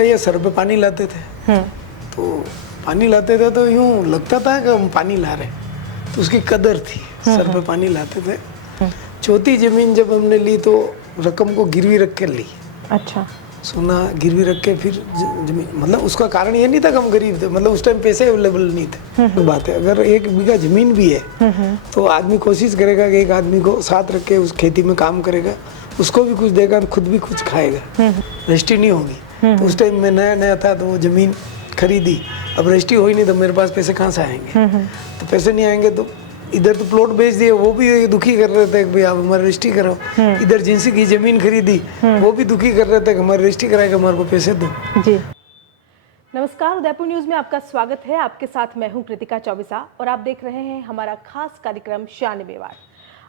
ये सर पे पानी लाते थे तो पानी लाते थे तो यूं लगता था कि हम पानी ला रहे, तो उसकी कदर थी। सर पे पानी लाते थे। चौथी जमीन जब हमने ली तो रकम को गिरवी रख के ली। अच्छा। सोना गिरवी रख के फिर जमीन, मतलब उसका कारण ये नहीं था कि हम गरीब थे, मतलब उस टाइम पैसे अवेलेबल नहीं थे। तो बात है, अगर 1 बीघा जमीन भी है तो आदमी कोशिश करेगा कि एक आदमी को साथ रख के उस खेती में काम करेगा, उसको भी कुछ देगा, खुद भी कुछ खाएगा, रजिस्ट्री नहीं होगी। तो उस टाइम में नया नया था तो वो जमीन खरीदी। अब रजिस्ट्री हो ही नहीं तो मेरे पास पैसे कहाँ से आएंगे? तो पैसे नहीं आएंगे तो इधर तो प्लॉट बेच दिए, वो भी दुखी कर रहे थे कि भाई आप हमारी रजिस्ट्री कराओ। इधर जिनसी की जमीन खरीदी, वो भी दुखी कर रहे थे कि हमारी रजिस्ट्री कराए, हमारे को पैसे दो। जी नमस्कार, उदयपुर न्यूज में आपका स्वागत है। आपके साथ मैं हूं कृतिका चौबिसा और आप देख रहे हैं हमारा खास कार्यक्रम शान मेवाड़।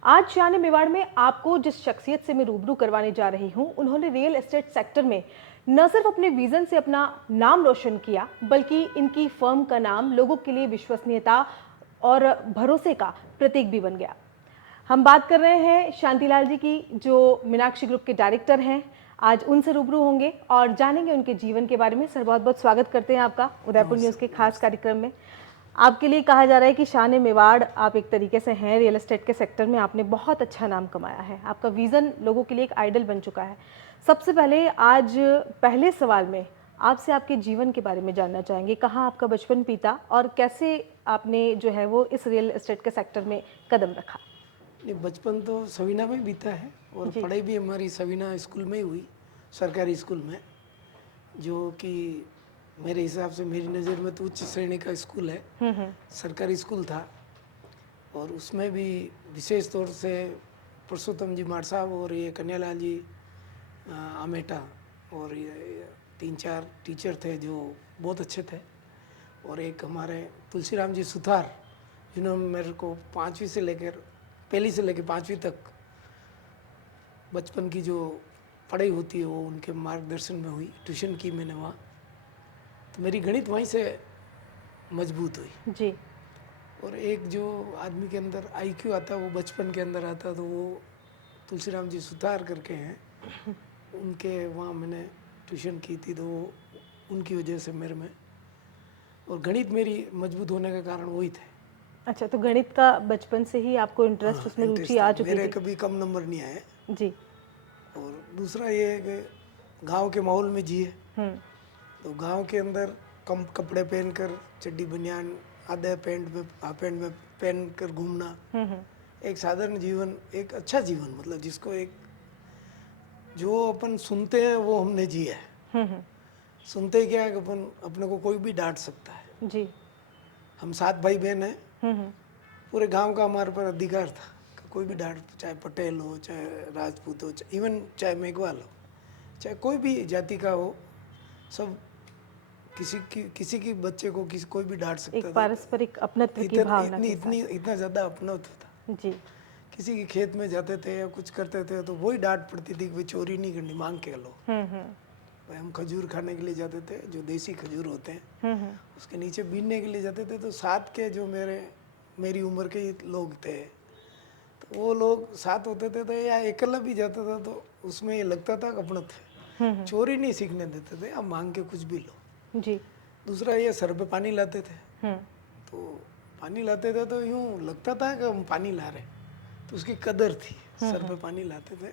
आज शान मेवाड़ में आपको जिस शख्सियत से मैं रूबरू करवाने जा रही हूं, उन्होंने रियल एस्टेट सेक्टर में न सिर्फ अपने विजन से अपना नाम रोशन किया, बल्कि इनकी फर्म का नाम लोगों के लिए विश्वसनीयता और भरोसे का प्रतीक भी बन गया। हम बात कर रहे हैं शांतिलाल जी की, जो मीनाक्षी ग्रुप के डायरेक्टर हैं। आज उनसे रूबरू होंगे और जानेंगे उनके जीवन के बारे में। सर, बहुत बहुत स्वागत करते हैं आपका उदयपुर न्यूज़ के खास कार्यक्रम में। आपके लिए कहा जा रहा है कि शान मेवाड़ आप एक तरीके से हैं। रियल एस्टेट के सेक्टर में आपने बहुत अच्छा नाम कमाया है, आपका विज़न लोगों के लिए एक आइडल बन चुका है। सबसे पहले आज पहले सवाल में आपसे आपके जीवन के बारे में जानना चाहेंगे। कहाँ आपका बचपन बीता और कैसे आपने जो है वो इस रियल एस्टेट के सेक्टर में कदम रखा? नहीं, बचपन तो सवीना में बीता है और पढ़ाई भी हमारी सवीना स्कूल में ही हुई, सरकारी स्कूल में, जो कि मेरे हिसाब से मेरी नज़र में तो उच्च श्रेणी का स्कूल है। सरकारी स्कूल था और उसमें भी विशेष तौर से पुरुषोत्तम जी माड़ साहब और ये कन्यालाल जी आमेटा और ये 3-4 टीचर थे जो बहुत अच्छे थे। और एक हमारे तुलसीराम जी सुथार, जिन्होंने मेरे को 5वीं से लेकर पहली से लेकर 5वीं तक बचपन की जो पढ़ाई होती है वो उनके मार्गदर्शन में हुई। ट्यूशन की मैंने वहाँ, तो मेरी गणित वहीं से मजबूत हुई जी। और एक जो आदमी के अंदर आईक्यू आता है वो बचपन के अंदर आता, तो वो तुलसीराम जी सुतार करके हैं, उनके वहाँ मैंने ट्यूशन की थी, तो वो उनकी वजह से मेरे में, और गणित मेरी मजबूत होने का कारण वही थे। अच्छा, तो गणित का बचपन से ही आपको इंटरेस्ट, उसमें रुचि आ चुकी मेरे थी? कभी कम नंबर नहीं आए जी। और दूसरा ये है कि गांव के माहौल में जिए, तो गांव के अंदर कम कपड़े पहनकर, चड्डी बनियान आधे पैंट में हाफ पैंट में पहन कर घूमना, एक साधारण जीवन, एक अच्छा जीवन, मतलब जिसको एक जो अपन सुनते हैं वो हमने जिया है। सुनते क्या है कि अपन अपने को कोई भी डांट सकता है। जी। हम 7 भाई बहन हैं, पूरे गांव का हमारे पर अधिकार था कि कोई भी डांट, चाहे पटेल हो, चाहे राजपूत हो, इवन चाहे मेघवाल हो, चाहे कोई भी जाति का हो, सब किसी की बच्चे को कोई भी डांट सकता था। एक पारस्परिक अपनत्व की भावना के साथ। इतना ज़्यादा अपनत्व था। जी। किसी के खेत में जाते थे या कुछ करते थे तो वही डांट पड़ती थी कि भाई चोरी नहीं करनी, मांग के लो। भाई हम खजूर खाने के लिए जाते थे, जो देसी खजूर होते हैं, उसके नीचे बीनने के लिए जाते थे, तो साथ के जो मेरी उम्र के लोग थे, तो वो लोग साथ होते थे, तो या अकेला भी जाता था तो उसमें ये लगता था कि अपनत्व। चोरी नहीं सीखने देते थे, आप मांग के कुछ भी लो। जी। दूसरा ये सर पे पानी लाते थे, तो पानी लाते थे तो यूं लगता था कि हम पानी ला रहे, तो उसकी कदर थी। सर पे पानी लाते थे,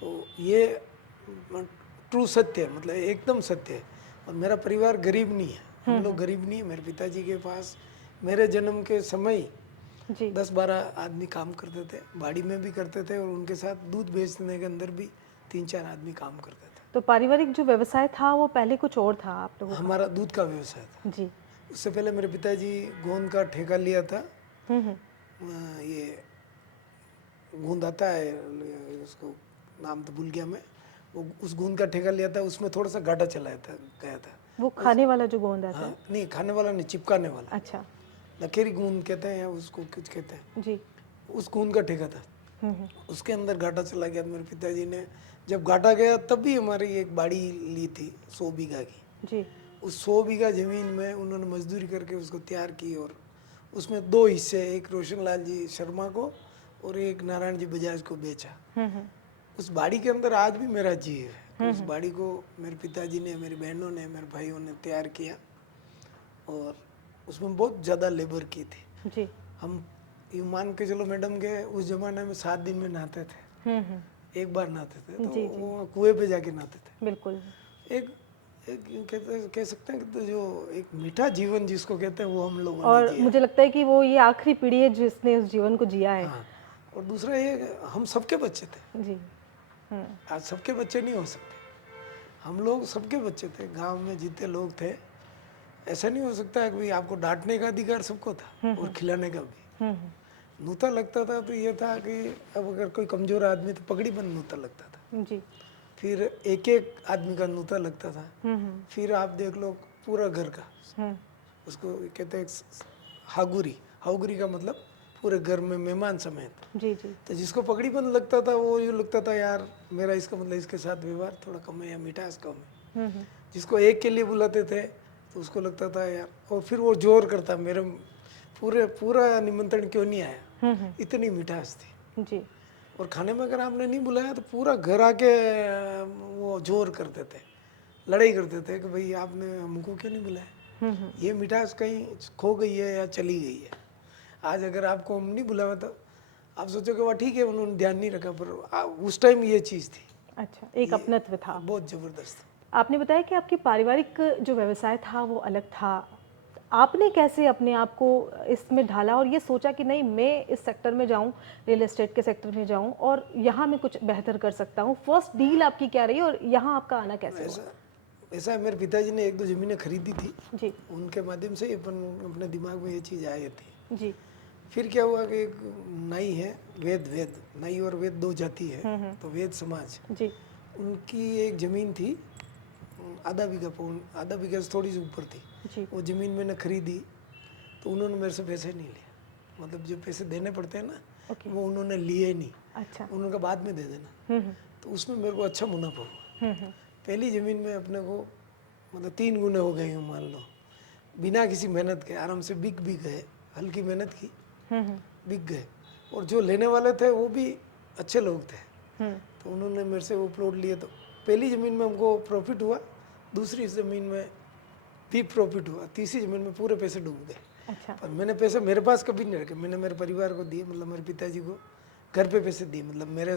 तो ये ट्रू सत्य है, मतलब एकदम सत्य है। और मेरा परिवार गरीब नहीं है, हम लोग गरीब नहीं है। मेरे पिताजी के पास मेरे जन्म के समय 10-12 आदमी काम करते थे, बाड़ी में भी करते थे, और उनके साथ दूध बेचने के अंदर भी 3-4 आदमी काम करते थे। तो पारिवारिक जो व्यवसाय था वो पहले कुछ और था आप लोगों का? हमारा दूध का व्यवसाय था। जी। उससे पहले मेरे पिताजी गोंद का ठेका लिया था। ये गोंद आता है, उसको नाम तो भूल गया मैं, वो उस गोंद का ठेका लिया था, उसमें थोड़ा सा घाटा चलाया था, गया था। वो खाने वाला जो गोंद आता है? हाँ, नहीं खाने वाला नहीं, चिपकाने वाला। अच्छा। लकेरी गोंद कहते हैं या उसको कुछ कहते हैं। जी। उस गोंद का ठेका था, उसके अंदर घाटा चला गया। मेरे पिताजी ने जब घाटा गया तब भी हमारी एक बाड़ी ली थी 100 बीघा की। जी। उस 100 बीघा जमीन में उन्होंने मजदूरी करके उसको तैयार की, और उसमें 2 हिस्से, एक रोशनलाल जी शर्मा को और एक नारायण जी बजाज को बेचा। उस बाड़ी के अंदर आज भी मेरा जी है, तो उस बाड़ी को मेरे पिताजी ने, मेरी बहनों ने, मेरे भाइयों ने तैयार किया और उसमें बहुत ज़्यादा लेबर की थी। जी। हम यूँ मान के चलो मैडम के उस जमाने में 7 दिन में नहाते थे, एक बार नहाते थे, तो जी, जी। वो कुएं पे जाके नहाते थे। बिल्कुल। एक एक यूँ कह सकते हैं कि तो जो एक मीठा जीवन जिसको कहते हैं वो हम लोगों ने और जिया। मुझे लगता है कि वो ये आखिरी पीढ़ी है जिसने उस जीवन को जिया है। हाँ, और दूसरा ये हम सबके बच्चे थे, जी। आज सबके बच्चे नहीं हो सकते। हम लोग सबके बच्चे थे, गांव में जितने लोग थे। ऐसा नहीं हो सकता है कि भाई आपको डांटने का अधिकार सबको था और खिलाने का भी। नूता लगता था तो ये था कि अब अगर कोई कमजोर आदमी तो पगड़ी बंद नूता लगता था। जी। फिर एक एक आदमी का नूता लगता था। फिर आप देख लो पूरा घर का, उसको कहते हैं हागुरी। हागुरी का मतलब पूरे घर में मेहमान समेत। जी। जी। तो जिसको पगड़ी बंद लगता था वो यूँ लगता था यार मेरा इसका मतलब इसके साथ व्यवहार थोड़ा कम है या मिठास कम है। जिसको एक के लिए बुलाते थे तो उसको लगता था यार, और फिर वो जोर करता मेरे पूरा निमंत्रण क्यों नहीं आया, इतनी मिठास थी। जी। और खाने में अगर आपने नहीं बुलाया तो पूरा घर आके वो जोर करते थे, लड़ाई करते थे कि भाई आपने हमको क्यों नहीं बुलाया, ये मिठास कहीं खो गई है या चली गई है। आज अगर आपको हम नहीं बुलाया तो आप सोचोगे वाह ठीक है उन्होंने ध्यान नहीं रखा, पर उस टाइम ये चीज़ थी, अच्छा, एक अपनत्व था। बहुत ज़बरदस्त। आपने बताया कि आपकी पारिवारिक जो व्यवसाय था वो अलग था। आपने कैसे अपने आप को इसमें ढाला और ये सोचा कि नहीं मैं इस सेक्टर में जाऊं, रियल एस्टेट के सेक्टर में जाऊं और यहाँ मैं कुछ बेहतर कर सकता हूँ? फर्स्ट डील आपकी क्या रही और यहाँ आपका आना कैसे हुआ? ऐसा है, मेरे पिताजी ने 1-2 ज़मीनें खरीदी थी, जी। उनके माध्यम से ही अपने दिमाग में ये चीज़ आई थी। जी। फिर क्या हुआ कि एक नाई है, वेद नाई और वेद 2 जाति है, तो वेद समाज, जी। उनकी एक ज़मीन थी, आधा बीघा से थोड़ी सी ऊपर थी। जी। वो ज़मीन मैंने खरीदी तो उन्होंने मेरे से पैसे नहीं लिए, मतलब जो पैसे देने पड़ते हैं ना, ओके। वो उन्होंने लिए नहीं। अच्छा। उन्होंने कहा बाद में दे देना। तो उसमें मेरे को अच्छा मुनाफा हुआ। पहली ज़मीन में अपने को मतलब 3 गुने हो गए यूँ मान लो, बिना किसी मेहनत के आराम से बिक भी गए, हल्की मेहनत की, बिक गए। और जो लेने वाले थे वो भी अच्छे लोग थे, तो उन्होंने मेरे से वो प्लॉट लिए। तो पहली ज़मीन में हमको प्रॉफिट हुआ, दूसरी ज़मीन में भी प्रॉफिट हुआ, तीसरी ज़मीन में पूरे पैसे डूब गए। अच्छा। पर मैंने पैसे मेरे पास कभी नहीं रखे, मैंने मेरे परिवार को दिए, मतलब मेरे पिताजी को घर पे पैसे दिए, मतलब मेरे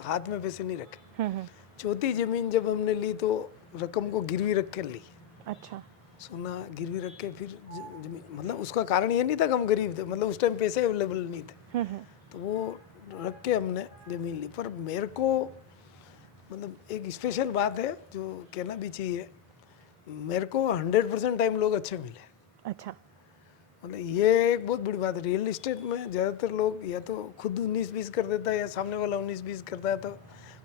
हाथ में पैसे नहीं रखे। चौथी ज़मीन जब हमने ली तो रकम को गिरवी रख के ली। अच्छा। सोना गिरवी रख के फिर ज़मीन, मतलब उसका कारण ये नहीं था कि हम गरीब थे, मतलब उस टाइम पैसे अवेलेबल नहीं थे, तो वो रख के हमने ज़मीन ली। पर मेरे को मतलब एक स्पेशल बात है जो कहना भी चाहिए, मेरे को 100% टाइम लोग अच्छे मिले। अच्छा। मतलब ये एक बहुत बड़ी बात है। रियल इस्टेट में ज़्यादातर लोग या तो खुद 19-20 कर देता है या सामने वाला 19-20 करता है, तो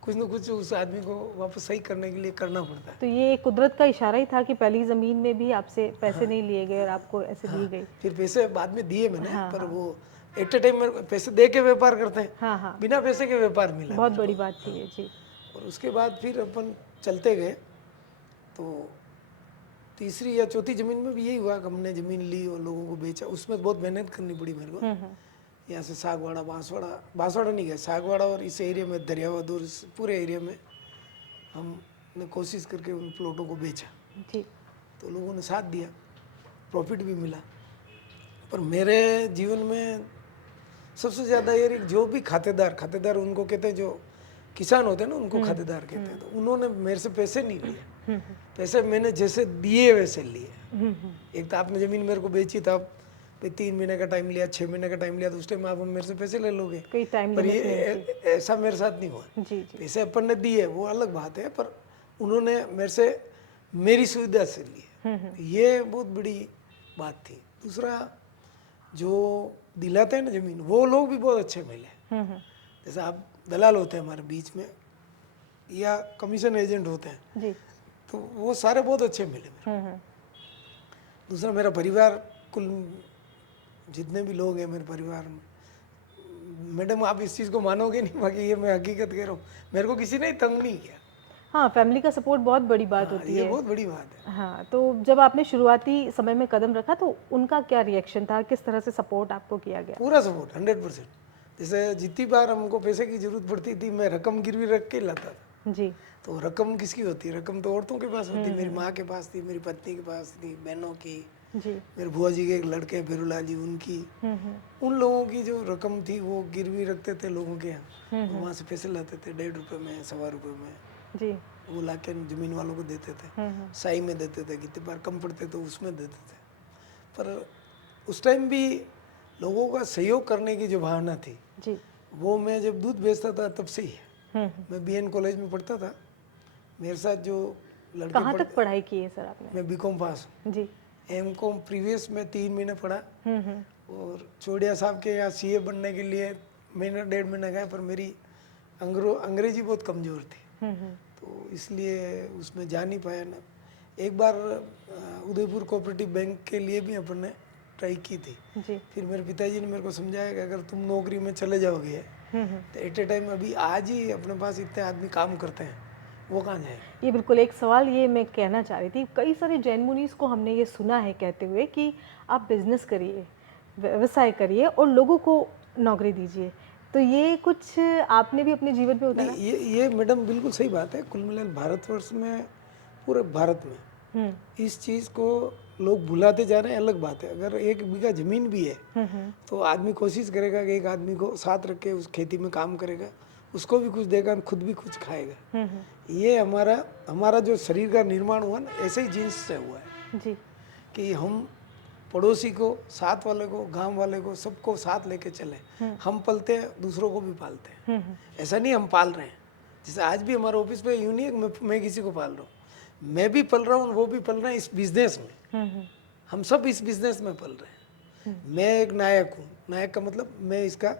कुछ ना कुछ उस आदमी को वापस सही करने के लिए करना पड़ता है। तो ये एक कुदरत का इशारा ही था कि पहली ज़मीन में भी आपसे पैसे नहीं लिए गए और आपको ऐसे दी गई। फिर पैसे बाद में दिए मैंने, हाँ, पर हाँ। वो एट ए टाइम मेरे को पैसे दे के व्यापार करते हैं, हाँ, हाँ। बिना पैसे के व्यापार मिला बहुत मेरे बड़ी को। बात थी ये। जी। और उसके बाद फिर अपन चलते गए, तो तीसरी या चौथी ज़मीन में भी यही हुआ कि हमने ज़मीन ली और लोगों को बेचा। उसमें बहुत मेहनत करनी पड़ी मेरे को। यहाँ से सागवाड़ा, बांसवाड़ा नहीं गए, सागवाड़ा और इस एरिया में दरियावाद और इस पूरे एरिया में हमने कोशिश करके उन प्लॉटों को बेचा। जी। तो लोगों ने साथ दिया, प्रॉफिट भी मिला। पर मेरे जीवन में सबसे ज़्यादा ये जो भी खातेदार उनको कहते हैं, जो किसान होते हैं ना उनको खातेदार कहते हैं, तो उन्होंने मेरे से पैसे नहीं लिए। पैसे मैंने जैसे दिए वैसे लिए। एक तो आपने ज़मीन मेरे को बेची, तो आप 3 महीने का टाइम लिया, 6 महीने का टाइम लिया, तो उस टाइम आप मेरे से पैसे ले लोगे। कोई टाइम पर लिमिट ये नहीं थी। ऐसा मेरे साथ नहीं हुआ। जी। जी। पैसे अपन ने दिए वो अलग बात है, पर उन्होंने मेरे से मेरी सुविधा से लिए, ये बहुत बड़ी बात थी। दूसरा जो दिलाते हैं ना ज़मीन, वो लोग भी बहुत अच्छे मिले। जैसे आप दलाल होते हैं हमारे बीच में या कमीशन एजेंट होते हैं, जी। तो वो सारे बहुत अच्छे मिले मेरे। दूसरा मेरा परिवार, कुल जितने भी लोग हैं मेरे परिवार में, मैडम आप इस चीज़ को मानोगे नहीं, बाकी ये मैं हकीकत कह रहा हूँ, मेरे को किसी ने तंग नहीं किया। हाँ, फैमिली का सपोर्ट बहुत बड़ी बात होती ये है। बहुत बड़ी बात है। हाँ, तो जब आपने शुरुआती समय में कदम रखा तो उनका क्या रिएक्शन था, किस तरह से सपोर्ट आपको किया गया? पूरा सपोर्ट 100%। जैसे जितनी बार हमको पैसे की जरूरत पड़ती थी, मैं रकम गिरवी रख के लाता था। जी तो रकम किसकी होती है? रकम तो औरतों के पास होती है। मेरी माँ के पास थी, मेरी पत्नी के पास थी, बहनों की, जी मेरे बुआ जी के एक लड़के बिरुला जी उनकी, उन लोगों की जो रकम थी वो गिरवी रखते थे लोगों के यहाँ, और वहाँ से पैसे लाते थे, 1.5 रुपये में, 1.25 रुपये में, जी वो लाके जमीन वालों को देते थे, साई में देते थे, कितने बार कम पड़ते तो उसमें देते थे। पर उस टाइम भी लोगों का सहयोग करने की जो भावना थी, जी वो मैं जब दूध बेचता था तब से ही है। मैं बीएन कॉलेज में पढ़ता था, मेरे साथ जो लड़के कहाँ तक पढ़ाई की है सर आपने? मैं बीकॉम पास हूँ। जी एमकॉम प्रीवियस में 3 महीने पढ़ा, और चौड़िया साहब के यहाँ सीए बनने के लिए महीना 1.5 महीना गया, पर मेरी अंग्रेजी बहुत कमज़ोर थी, तो इसलिए उसमें जा नहीं पाया ना। एक बार उदयपुर कोऑपरेटिव बैंक के लिए भी अपन ने ट्राई की थी। जी फिर मेरे पिताजी ने मेरे को समझाया कि अगर तुम नौकरी में चले जाओगे तो एट ए टाइम, अभी आज ही अपने पास इतने आदमी काम करते हैं, वो कहाँ जाएंगे। ये बिल्कुल एक सवाल ये मैं कहना चाह रही थी, कई सारे जैन मुनीस को हमने ये सुना है कहते हुए कि आप बिजनेस करिए, व्यवसाय करिए और लोगों को नौकरी दीजिए, तो ये कुछ आपने भी अपने जीवन में उतारा? नहीं, ये मैडम बिल्कुल सही बात है। कुल मिलाकर भारतवर्ष में, पूरे भारत में इस चीज़ को लोग भुलाते जा रहे हैं, अलग बात है। अगर 1 बीघा जमीन भी है तो आदमी कोशिश करेगा कि एक आदमी को साथ रख के उस खेती में काम करेगा, उसको भी कुछ देगा, खुद भी कुछ खाएगा। ये हमारा जो शरीर का निर्माण हुआ ना, ऐसे ही जीन्स से हुआ है जी कि हम पड़ोसी को, साथ वाले को, गांव वाले को, सबको साथ लेके चले। हम पलते हैं, दूसरों को भी पालते हैं। ऐसा नहीं हम पाल रहे हैं, जैसे आज भी हमारे ऑफिस में यूं नहीं है कि मैं किसी को पाल रहा हूँ, मैं भी पल रहा हूँ, वो भी पल रहे हैं इस बिजनेस में। हम सब इस बिजनेस में पल रहे हैं। मैं एक नायक हूँ, नायक का मतलब मैं इसका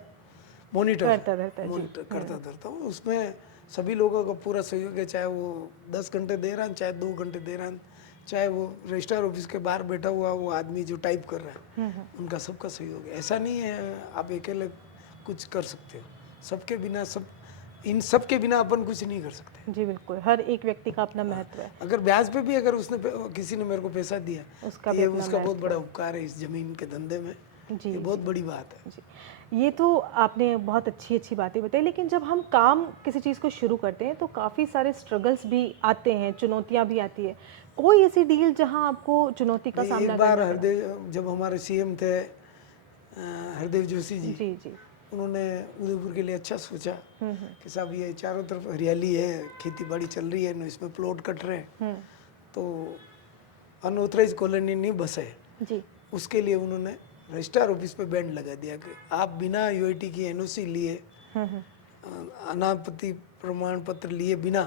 मॉनिटर करता धरता हूँ। उसमें सभी लोगों का पूरा सहयोग है, चाहे वो 10 घंटे दे रहा है, चाहे 2 घंटे दे रहा है, चाहे वो रजिस्ट्रार ऑफिस के बाहर बैठा हुआ वो आदमी जो टाइप कर रहा है, उनका सबका सहयोग है। ऐसा नहीं है आप अकेले कुछ कर सकते हो, सबके बिना, इन सब के बिना अपन कुछ नहीं कर सकते। जी बिल्कुल, हर एक व्यक्ति का अपना महत्व है। अगर ब्याज पे भी अगर किसी ने मेरे को पैसा दिया, उसका ये उसका बहुत बड़ा उपकार है इस जमीन के धंधे में। जी ये बहुत बड़ी बात है। जी, ये तो आपने बहुत अच्छी अच्छी बातें बताई, लेकिन जब हम काम किसी चीज़ को शुरू करते हैं तो काफ़ी सारे स्ट्रगल्स भी आते हैं, चुनौतियाँ भी आती है। कोई ऐसी डील जहां आपको चुनौती का सामना एक बार करना पड़ा? हरदेव, जब हमारे सीएम थे हरदेव जोशी जी, जी जी उन्होंने उदयपुर के लिए अच्छा सोचा कि साहब ये चारों तरफ हरियाली है, खेती बाड़ी चल रही है ना, इसमें प्लॉट कट रहे हैं, तो अनऑथराइज कॉलोनी नहीं बसे। जी उसके लिए उन्होंने रजिस्ट्रार ऑफिस पे बैंड लगा दिया कि आप बिना यूआईटी की एनओसी लिए, अनापत्ति प्रमाण पत्र लिए बिना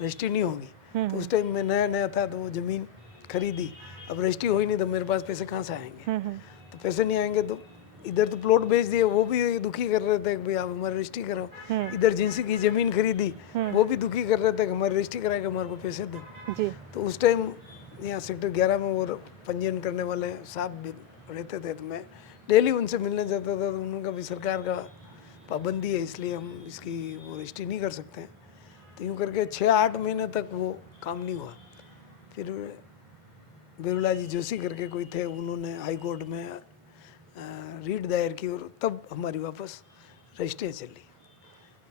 रजिस्ट्री नहीं होगी। तो उस टाइम में नया नया था, तो वो ज़मीन खरीदी। अब रजिस्ट्री हो ही नहीं तो मेरे पास पैसे कहाँ से आएंगे? तो पैसे नहीं आएंगे तो इधर तो प्लॉट बेच दिए, वो भी दुखी कर रहे थे कि भाई आप हमारी रजिस्ट्री कराओ। इधर जिनसी की ज़मीन खरीदी, वो भी दुखी कर रहे थे कि हमारी रजिस्ट्री करा के हमारे को पैसे दो। जी तो उस टाइम यहाँ सेक्टर 11 में वो पंजीयन करने वाले साहब भी रहते थे, तो मैं डेली उनसे मिलने जाता था। तो उनका भी सरकार का पाबंदी है, इसलिए हम इसकी वो रजिस्ट्री नहीं कर सकते हैं। तो यूँ करके 6-8 महीने तक वो काम नहीं हुआ। फिर बिरुला जी जोशी करके कोई थे, उन्होंने हाई कोर्ट में रीट दायर की और तब हमारी वापस रजिस्ट्री चली।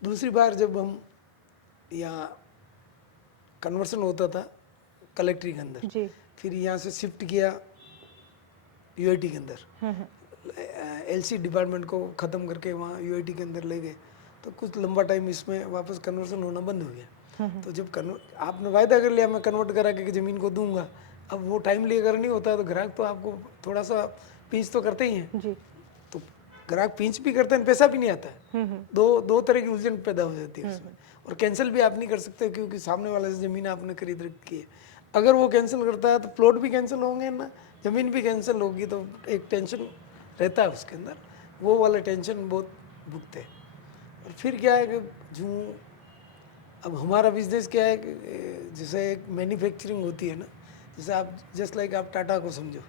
दूसरी बार जब हम यहाँ कन्वर्सन होता था कलेक्ट्री के अंदर, जी फिर यहाँ से शिफ्ट किया यूआईटी के अंदर, एलसी डिपार्टमेंट को ख़त्म करके वहाँ यूआईटी के अंदर ले गए। तो कुछ लंबा टाइम इसमें वापस कन्वर्सन होना बंद हो गया। तो जब आपने वायदा कर लिया मैं कन्वर्ट करा के ज़मीन को दूंगा, अब वो टाइमली अगर नहीं होता तो ग्राहक तो आपको थोड़ा सा पिंच तो करते ही हैं। जी तो ग्राहक पिंच भी करते हैं, पैसा भी नहीं आता है। दो तरह की उलझन पैदा हो जाती है उसमें। और कैंसिल भी आप नहीं कर सकते क्योंकि सामने वाले से ज़मीन आपने खरीद रखी है। अगर वो कैंसिल करता है तो प्लॉट भी कैंसिल होंगे ना, ज़मीन भी कैंसिल होगी, तो एक टेंशन रहता है उसके अंदर, वो वाला टेंशन बहुत भुगते। और फिर क्या है कि जो अब हमारा बिजनेस क्या है कि जैसे एक मैन्युफैक्चरिंग होती है ना, जैसे आप जस्ट लाइक आप टाटा को समझो,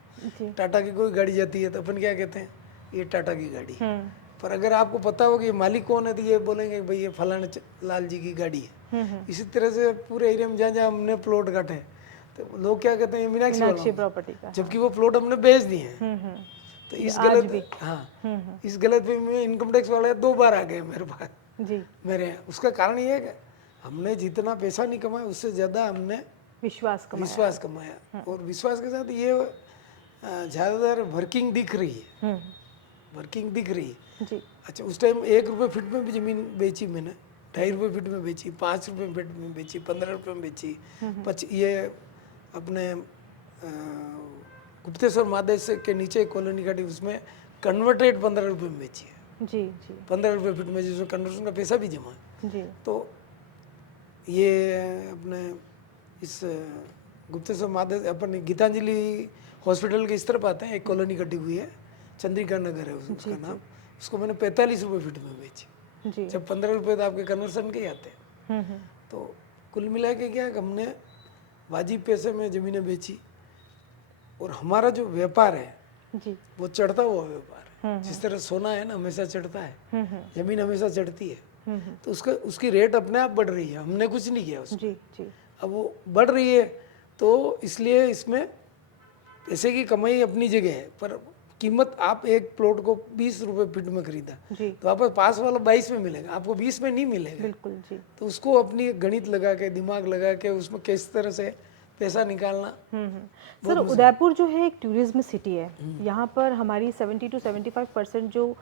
टाटा की कोई गाड़ी जाती है तो अपन क्या कहते हैं, ये टाटा की गाड़ी है। पर अगर आपको पता हो कि मालिक कौन है तो ये बोलेंगे भाई ये फलाने लाल जी की गाड़ी है। इसी तरह से पूरे एरिया में जहाँ जहाँ हमने प्लॉट काटे तो लोग क्या कहते हैं मीनाक्षी प्रॉपर्टी का, जबकि वो प्लॉट हमने बेच दिए हैं। तो इस गलत, हाँ, इस गलत में इनकम टैक्स वाले 2 बार आ गए मेरे पास, जी मेरे यहाँ। उसका कारण ये है कि हमने जितना पैसा नहीं कमाया उससे ज़्यादा हमने विश्वास कमाया। विश्वास कमाया, और विश्वास के साथ ये ज़्यादातर वर्किंग दिख रही है, वर्किंग दिख रही है। जी अच्छा, उस टाइम 1 रुपये फीट में भी ज़मीन बेची मैंने, 2.5 रुपये फीट में बेची, 5 रुपये फीट में बेची, 15 रुपये में बेची। ये अपने गुप्तेश्वर महादेव से के नीचे एक कॉलोनी काटी, उसमें कन्वर्टेड 15 रुपये में बेची है, जी जी 15 रुपये फीट में, जिसमें कन्वर्शन का पैसा भी जमा है। जी तो ये अपने इस गुप्तेश्वर महादेव अपन गीतांजलि हॉस्पिटल के इस तरफ आते हैं, एक कॉलोनी कटी हुई है, चंद्रिका नगर है उसका नाम, उसको मैंने 45 रुपये फीट में बेची। जी जब 15 रुपये तो आपके कन्वर्सन के ही आते हैं। तो कुल मिला के क्या, हमने वाजिब पैसे में ज़मीनें बेची, और हमारा जो व्यापार है जी वो चढ़ता हुआ व्यापार है। जिस तरह सोना है ना, हमेशा चढ़ता है, जमीन हमेशा चढ़ती है, तो उसका उसकी रेट अपने आप बढ़ रही है, हमने कुछ नहीं किया उसमें। जी जी अब वो बढ़ रही है, तो इसलिए इसमें पैसे की कमाई अपनी जगह है, पर कीमत, आप एक प्लॉट को 20 रुपये फीट में खरीदा, जी तो आपको पास वाला 22 में मिलेगा, आपको 20 में नहीं मिलेगा। बिल्कुल जी। तो उसको अपनी गणित लगा के, दिमाग लगा के, उसमें किस तरह से पैसा निकालना। सर, उदयपुर जो है एक टूरिज्म सिटी है, यहाँ पर हमारी 70 to 75% जो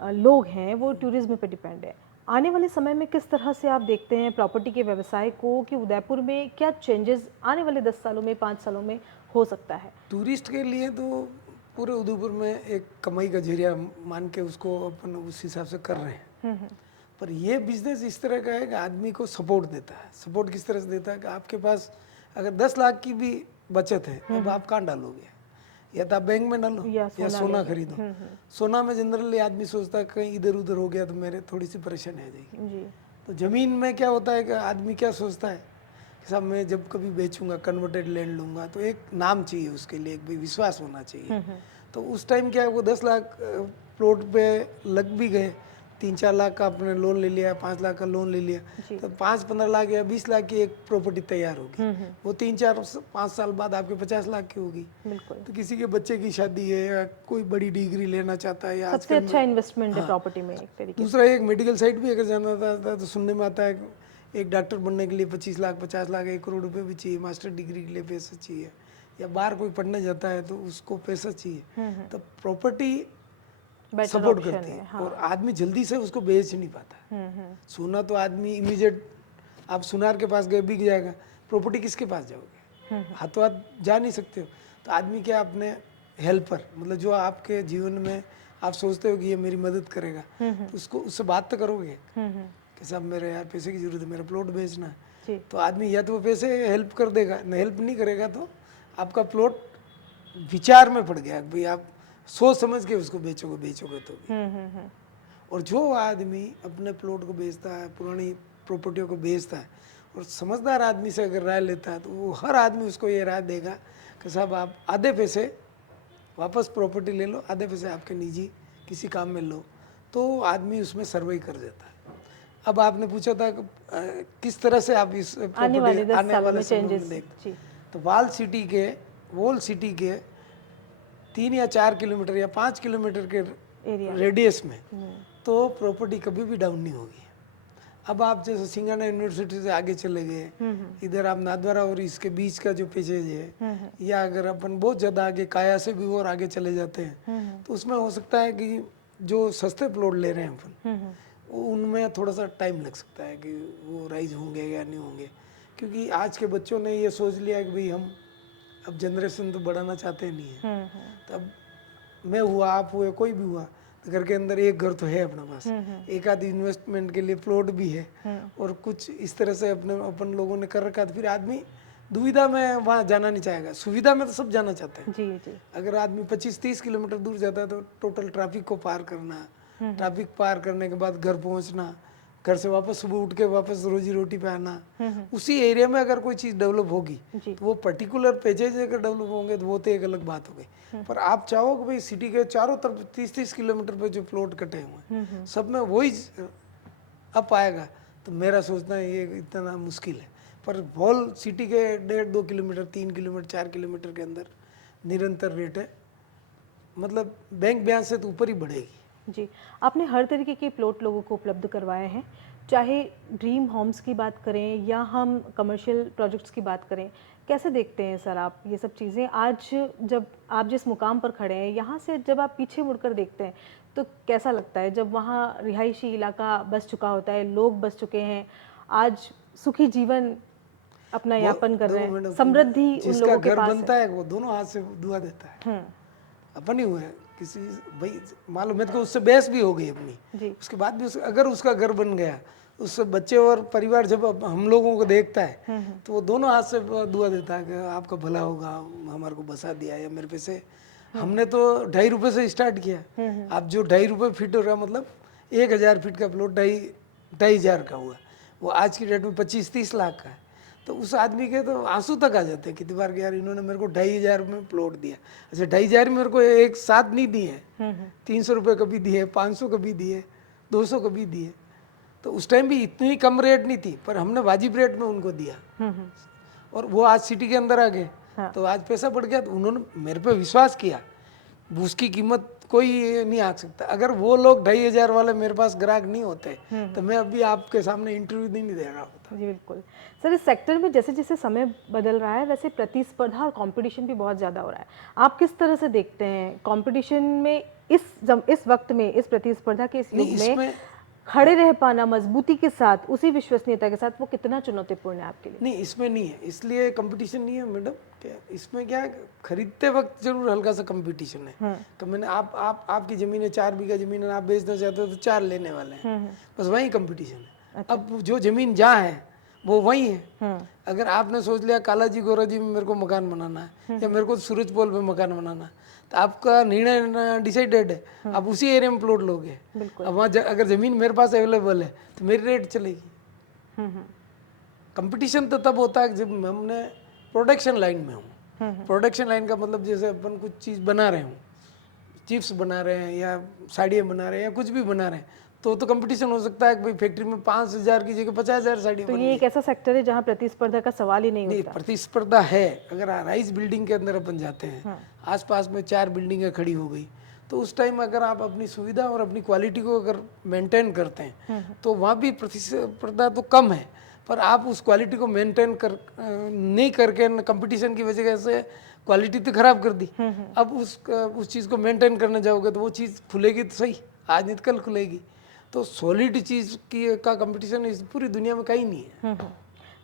लोग हैं वो टूरिज्म पे डिपेंड है। आने वाले समय में किस तरह से आप देखते हैं प्रॉपर्टी के व्यवसाय को, कि उदयपुर में क्या चेंजेस आने वाले 10 सालों में, 5 सालों में हो सकता है? टूरिस्ट के लिए तो पूरे उदयपुर में एक कमाई का जरिया मान के उसको अपन उस हिसाब से कर रहे हैं। पर ये बिजनेस इस तरह का है कि आदमी को सपोर्ट देता है। सपोर्ट किस तरह से देता है कि आपके पास अगर 10 लाख की भी बचत है, तब आप कहाँ डालोगे? या तो आप बैंक में डालो या सोना खरीदो। सोना में जनरली आदमी सोचता है कहीं इधर उधर हो गया तो मेरे थोड़ी सी परेशानी आ जाएगी। जी तो ज़मीन में क्या होता है कि आदमी क्या सोचता है कि साहब मैं जब कभी बेचूंगा, कन्वर्टेड लैंड लूंगा, तो एक नाम चाहिए उसके लिए, एक भी विश्वास होना चाहिए। तो उस टाइम क्या है, वो 10 लाख प्लॉट पे लग भी गए, 3-4 लाख का आपने लोन ले लिया, 5 लाख का लोन ले लिया, तो 5-15 लाख या 20 लाख की एक प्रॉपर्टी तैयार होगी। वो 3-4-5 साल बाद आपके 50 लाख की होगी। बिल्कुल। तो किसी के बच्चे की शादी है, या कोई बड़ी डिग्री लेना चाहता है, या सबसे अच्छा इन्वेस्टमेंट है प्रॉपर्टी में एक तरीके दूसरा एक मेडिकल साइट भी अगर जाना था तो सुनने में आता है एक डॉक्टर बनने के लिए 25 लाख 50 लाख 1 करोड़ रुपए भी चाहिए, मास्टर डिग्री के लिए पैसा चाहिए, या बाहर कोई पढ़ने जाता है तो उसको पैसा चाहिए। तो प्रॉपर्टी सपोर्ट करती है, और आदमी जल्दी से उसको बेच नहीं पाता। सोना तो आदमी इमीडिएट, आप सुनार के पास गए बिक जाएगा, प्रॉपर्टी किसके पास जाओगे? हाथों हाथ जा नहीं सकते हो। तो आदमी क्या, अपने हेल्पर, मतलब जो आपके जीवन में आप सोचते हो कि ये मेरी मदद करेगा, तो उसको उससे बात तो करोगे कि साहब मेरे यार पैसे की जरूरत है, मेरा प्लॉट बेचना है। तो आदमी या तो वो पैसे हेल्प कर देगा, न हेल्प नहीं करेगा तो आपका प्लॉट विचार में पड़ गया, भाई आप सोच समझ के उसको बेचोगे तो भी। और जो आदमी अपने प्लॉट को बेचता है, पुरानी प्रॉपर्टियों को बेचता है, और समझदार आदमी से अगर राय लेता है, तो वो हर आदमी उसको ये राय देगा कि साहब आप आधे पैसे वापस प्रॉपर्टी ले लो, आधे पैसे आपके निजी किसी काम में लो, तो आदमी उसमें सर्वाइव कर देता है। अब आपने पूछा था कि किस तरह से आप इस आने वाले 10 आने सालों वाले में समय में चेंजेस। देखते, तो वॉल सिटी के 3 या 4 किलोमीटर या 5 किलोमीटर के रेडियस में तो प्रॉपर्टी कभी भी डाउन नहीं होगी। अब आप जैसे सिंगाना यूनिवर्सिटी से आगे चले गए, इधर आप नाथद्वारा और इसके बीच का जो पेजेज है, या अगर अपन बहुत ज़्यादा आगे काया से भी और आगे चले जाते हैं, तो उसमें हो सकता है कि जो सस्ते प्लॉट ले रहे हैं अपन, उनमें थोड़ा सा टाइम लग सकता है कि वो राइज होंगे या नहीं होंगे, क्योंकि आज के बच्चों ने ये सोच लिया कि भाई हम अब जनरेशन तो बढ़ाना चाहते नहीं है। तो अब मैं हुआ, आप हुए, कोई भी हुआ, तो घर के अंदर एक घर तो है अपने पास, एक आध इन्वेस्टमेंट के लिए प्लॉट भी है, और कुछ इस तरह से अपन लोगों ने कर रखा, तो फिर आदमी दुविधा में वहाँ जाना नहीं चाहेगा। सुविधा में तो सब जाना चाहते हैं। जी जी। अगर आदमी 25-30 किलोमीटर दूर जाता है तो टोटल ट्रैफिक को पार करना, ट्रैफिक पार करने के बाद घर पहुंचना, घर से वापस सुबह उठ के वापस रोजी रोटी पे आना, उसी एरिया में अगर कोई चीज़ डेवलप होगी तो वो पर्टिकुलर पेजेज अगर डेवलप होंगे तो वो तो एक अलग बात हो गई। पर आप चाहो कि भाई सिटी के चारों तरफ 30-30 किलोमीटर पे जो प्लॉट कटे हुए हैं सब में वही अप आएगा, तो मेरा सोचना है ये इतना मुश्किल है। पर वॉल सिटी के 1.5-2 किलोमीटर 3 किलोमीटर 4 किलोमीटर के अंदर निरंतर रेट है, मतलब बैंक ब्याज से तो ऊपर ही बढ़ेगी। जी, आपने हर तरीके के प्लॉट लोगों को उपलब्ध करवाए हैं, चाहे ड्रीम होम्स की बात करें या हम कमर्शियल प्रोजेक्ट्स की बात करें, कैसे देखते हैं सर आप ये सब चीज़ें? आज जब आप जिस मुकाम पर खड़े हैं, यहाँ से जब आप पीछे मुड़कर देखते हैं तो कैसा लगता है जब वहाँ रिहायशी इलाका बस चुका होता है, लोग बस चुके हैं, आज सुखी जीवन अपना यापन कर रहे हैं, समृद्धि उन जिसका लोगों के घर पास बनता है वो दोनों हाथ से दुआ देता है। अपन ही हुआ है किसी भाई, मालूम मेरे को उससे बहस भी हो गई अपनी जी। उसके बाद भी अगर उसका घर बन गया, उससे बच्चे और परिवार जब हम लोगों को देखता है तो वो दोनों हाथ से दुआ देता है कि आपका भला होगा, हमारे को बसा दिया या मेरे पैसे। हमने तो 2.5 रुपये से स्टार्ट किया। आप जो 2.5 रुपये फीट हो रहा मतलब 1000 फीट का प्लॉट 2,500 का हुआ, वो आज की डेट में 25-30 लाख का है। तो उस आदमी के तो आंसू तक आ जाते हैं कितनी बार कि यार इन्होंने मेरे को 2,500 में प्लॉट दिया। अच्छा 2,500 मेरे को एक साथ नहीं दिए, 300 रुपये कभी दिए, 500 कभी दिए, 200 कभी दिए। तो उस टाइम भी इतनी कम रेट नहीं थी, पर हमने वाजिब रेट में उनको दिया और वो आज सिटी के अंदर आ गए। तो आज पैसा बढ़ गया तो उन्होंने मेरे पे विश्वास किया। उसकी कीमत कोई नहीं आंक सकता। अगर वो लोग 2,500 वाले मेरे पास ग्राहक नहीं होते तो मैं अभी आपके सामने इंटरव्यू नहीं दे रहा होता। जी बिल्कुल सर, इस सेक्टर में जैसे जैसे समय बदल रहा है वैसे प्रतिस्पर्धा और कंपटीशन भी बहुत ज़्यादा हो रहा है। आप किस तरह से देखते हैं कंपटीशन में इस वक्त में, इस प्रतिस्पर्धा के इस युग में खड़े रह पाना मजबूती के साथ, उसी विश्वसनीयता के साथ, वो कितना चुनौतीपूर्ण है आपके लिए? नहीं, इसमें नहीं है, इसलिए कंपटीशन नहीं है मैडम। क्या इसमें क्या है, खरीदते वक्त जरूर हल्का सा कंपटीशन है। तो मैंने आपकी जमीन है, 4 बीघा जमीन है, आप बेचना चाहते हो तो 4 लेने वाले हैं, बस वही कंपटीशन है। अब जो जमीन जहाँ है वो वही है। अगर आपने सोच लिया कालाजी गोराजी में मेरे को मकान बनाना है या मेरे को सूरज पोल में मकान बनाना है, तो आपका निर्णय डिसाइडेड है, आप उसी एरिया में प्लॉट लोगे। अब वहाँ अगर जमीन मेरे पास अवेलेबल है तो मेरी रेट चलेगी। कंपटीशन तो तब होता है जब हमने प्रोडक्शन लाइन में हूँ। प्रोडक्शन लाइन का मतलब जैसे अपन कुछ चीज़ बना रहे हूँ, चिप्स बना रहे हैं या साड़ियाँ बना रहे हैं या कुछ भी बना रहे हैं, तो कंपटीशन हो सकता है कि भाई फैक्ट्री में 5,000 की जगह 50,000 साड़ियाँ तो ये एक ऐसा सेक्टर है जहाँ प्रतिस्पर्धा का सवाल ही नहीं होता। प्रतिस्पर्धा है। अगर राइस बिल्डिंग के अंदर अपन जाते हैं, आसपास में 4 बिल्डिंगें खड़ी हो गई, तो उस टाइम अगर आप अपनी सुविधा और अपनी क्वालिटी को अगर मेंटेन करते हैं तो वहाँ भी प्रतिस्पर्धा तो कम है, पर आप उस क्वालिटी को मेंटेन नहीं करके कंपटीशन की वजह से क्वालिटी तो खराब कर दी। अब उस चीज़ को मेंटेन करने जाओगे तो वो चीज़ खुलेगी तो सही, आज नहीं तो कल खुलेगी। तो सॉलिड चीज़ का कंपटीशन इस पूरी दुनिया में कहीं नहीं है।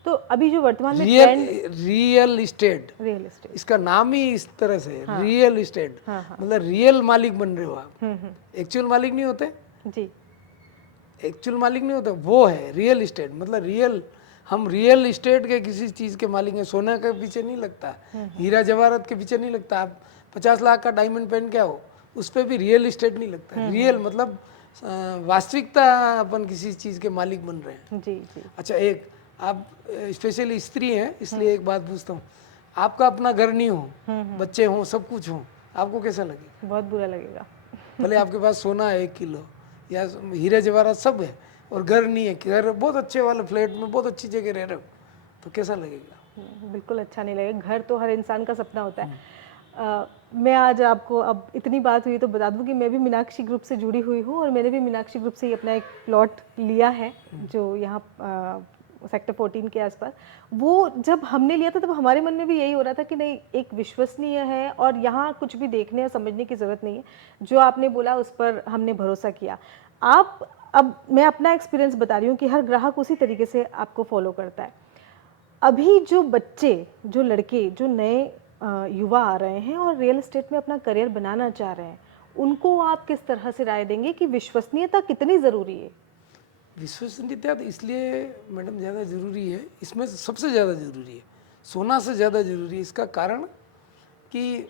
तो अभी जो वर्तमान में रियल एस्टेट, इसका नाम ही इस तरह से है, रियल एस्टेट। मतलब रियल मालिक बन रहे हो आप, एक्चुअल मालिक नहीं होते जी। एक्चुअल मालिक नहीं होता, वो है रियल एस्टेट। मतलब रियल, हम रियल एस्टेट के किसी चीज़ के मालिक हैं। सोना के पीछे नहीं लगता, हीरा जवाहरात के पीछे नहीं लगता। आप 50 लाख का डायमंड पहन के आओ, उस पर भी रियल एस्टेट नहीं लगता। रियल मतलब वास्तविकता, अपन किसी चीज़ के मालिक बन रहे हैं जी। अच्छा, एक आप स्पेशली स्त्री हैं इसलिए एक बात पूछता हूँ, आपका अपना घर नहीं हो, बच्चे हों, सब कुछ हो, आपको कैसा लगेगा? बहुत बुरा लगेगा। भले आपके पास सोना है 1 किलो या हीरे जवाहरात सब है और घर नहीं है, घर बहुत अच्छे वाले फ्लैट में बहुत अच्छी जगह रह रहे हो, तो कैसा लगेगा? बिल्कुल अच्छा नहीं लगेगा। घर तो हर इंसान का सपना होता है। मैं आज आपको, अब इतनी बात हुई तो बता दूं कि मैं भी मीनाक्षी ग्रुप से जुड़ी हुई हूँ और मैंने भी मीनाक्षी ग्रुप से ही अपना एक प्लॉट लिया है जो यहाँ सेक्टर 14 के आसपास। वो जब हमने लिया था तब हमारे मन में भी यही हो रहा था कि नहीं, एक विश्वसनीय है और यहाँ कुछ भी देखने और समझने की ज़रूरत नहीं है। जो आपने बोला उस पर हमने भरोसा किया। अब मैं अपना एक्सपीरियंस बता रही हूँ कि हर ग्राहक उसी तरीके से आपको फॉलो करता है। अभी जो बच्चे, जो लड़के, जो नए युवा आ रहे हैं और रियल एस्टेट में अपना करियर बनाना चाह रहे हैं, उनको आप किस तरह से राय देंगे कि विश्वसनीयता कितनी ज़रूरी है? विश्वसनीयता तो इसलिए मैडम ज़्यादा ज़रूरी है, इसमें सबसे ज़्यादा ज़रूरी है, सोना से ज़्यादा ज़रूरी है। इसका कारण कि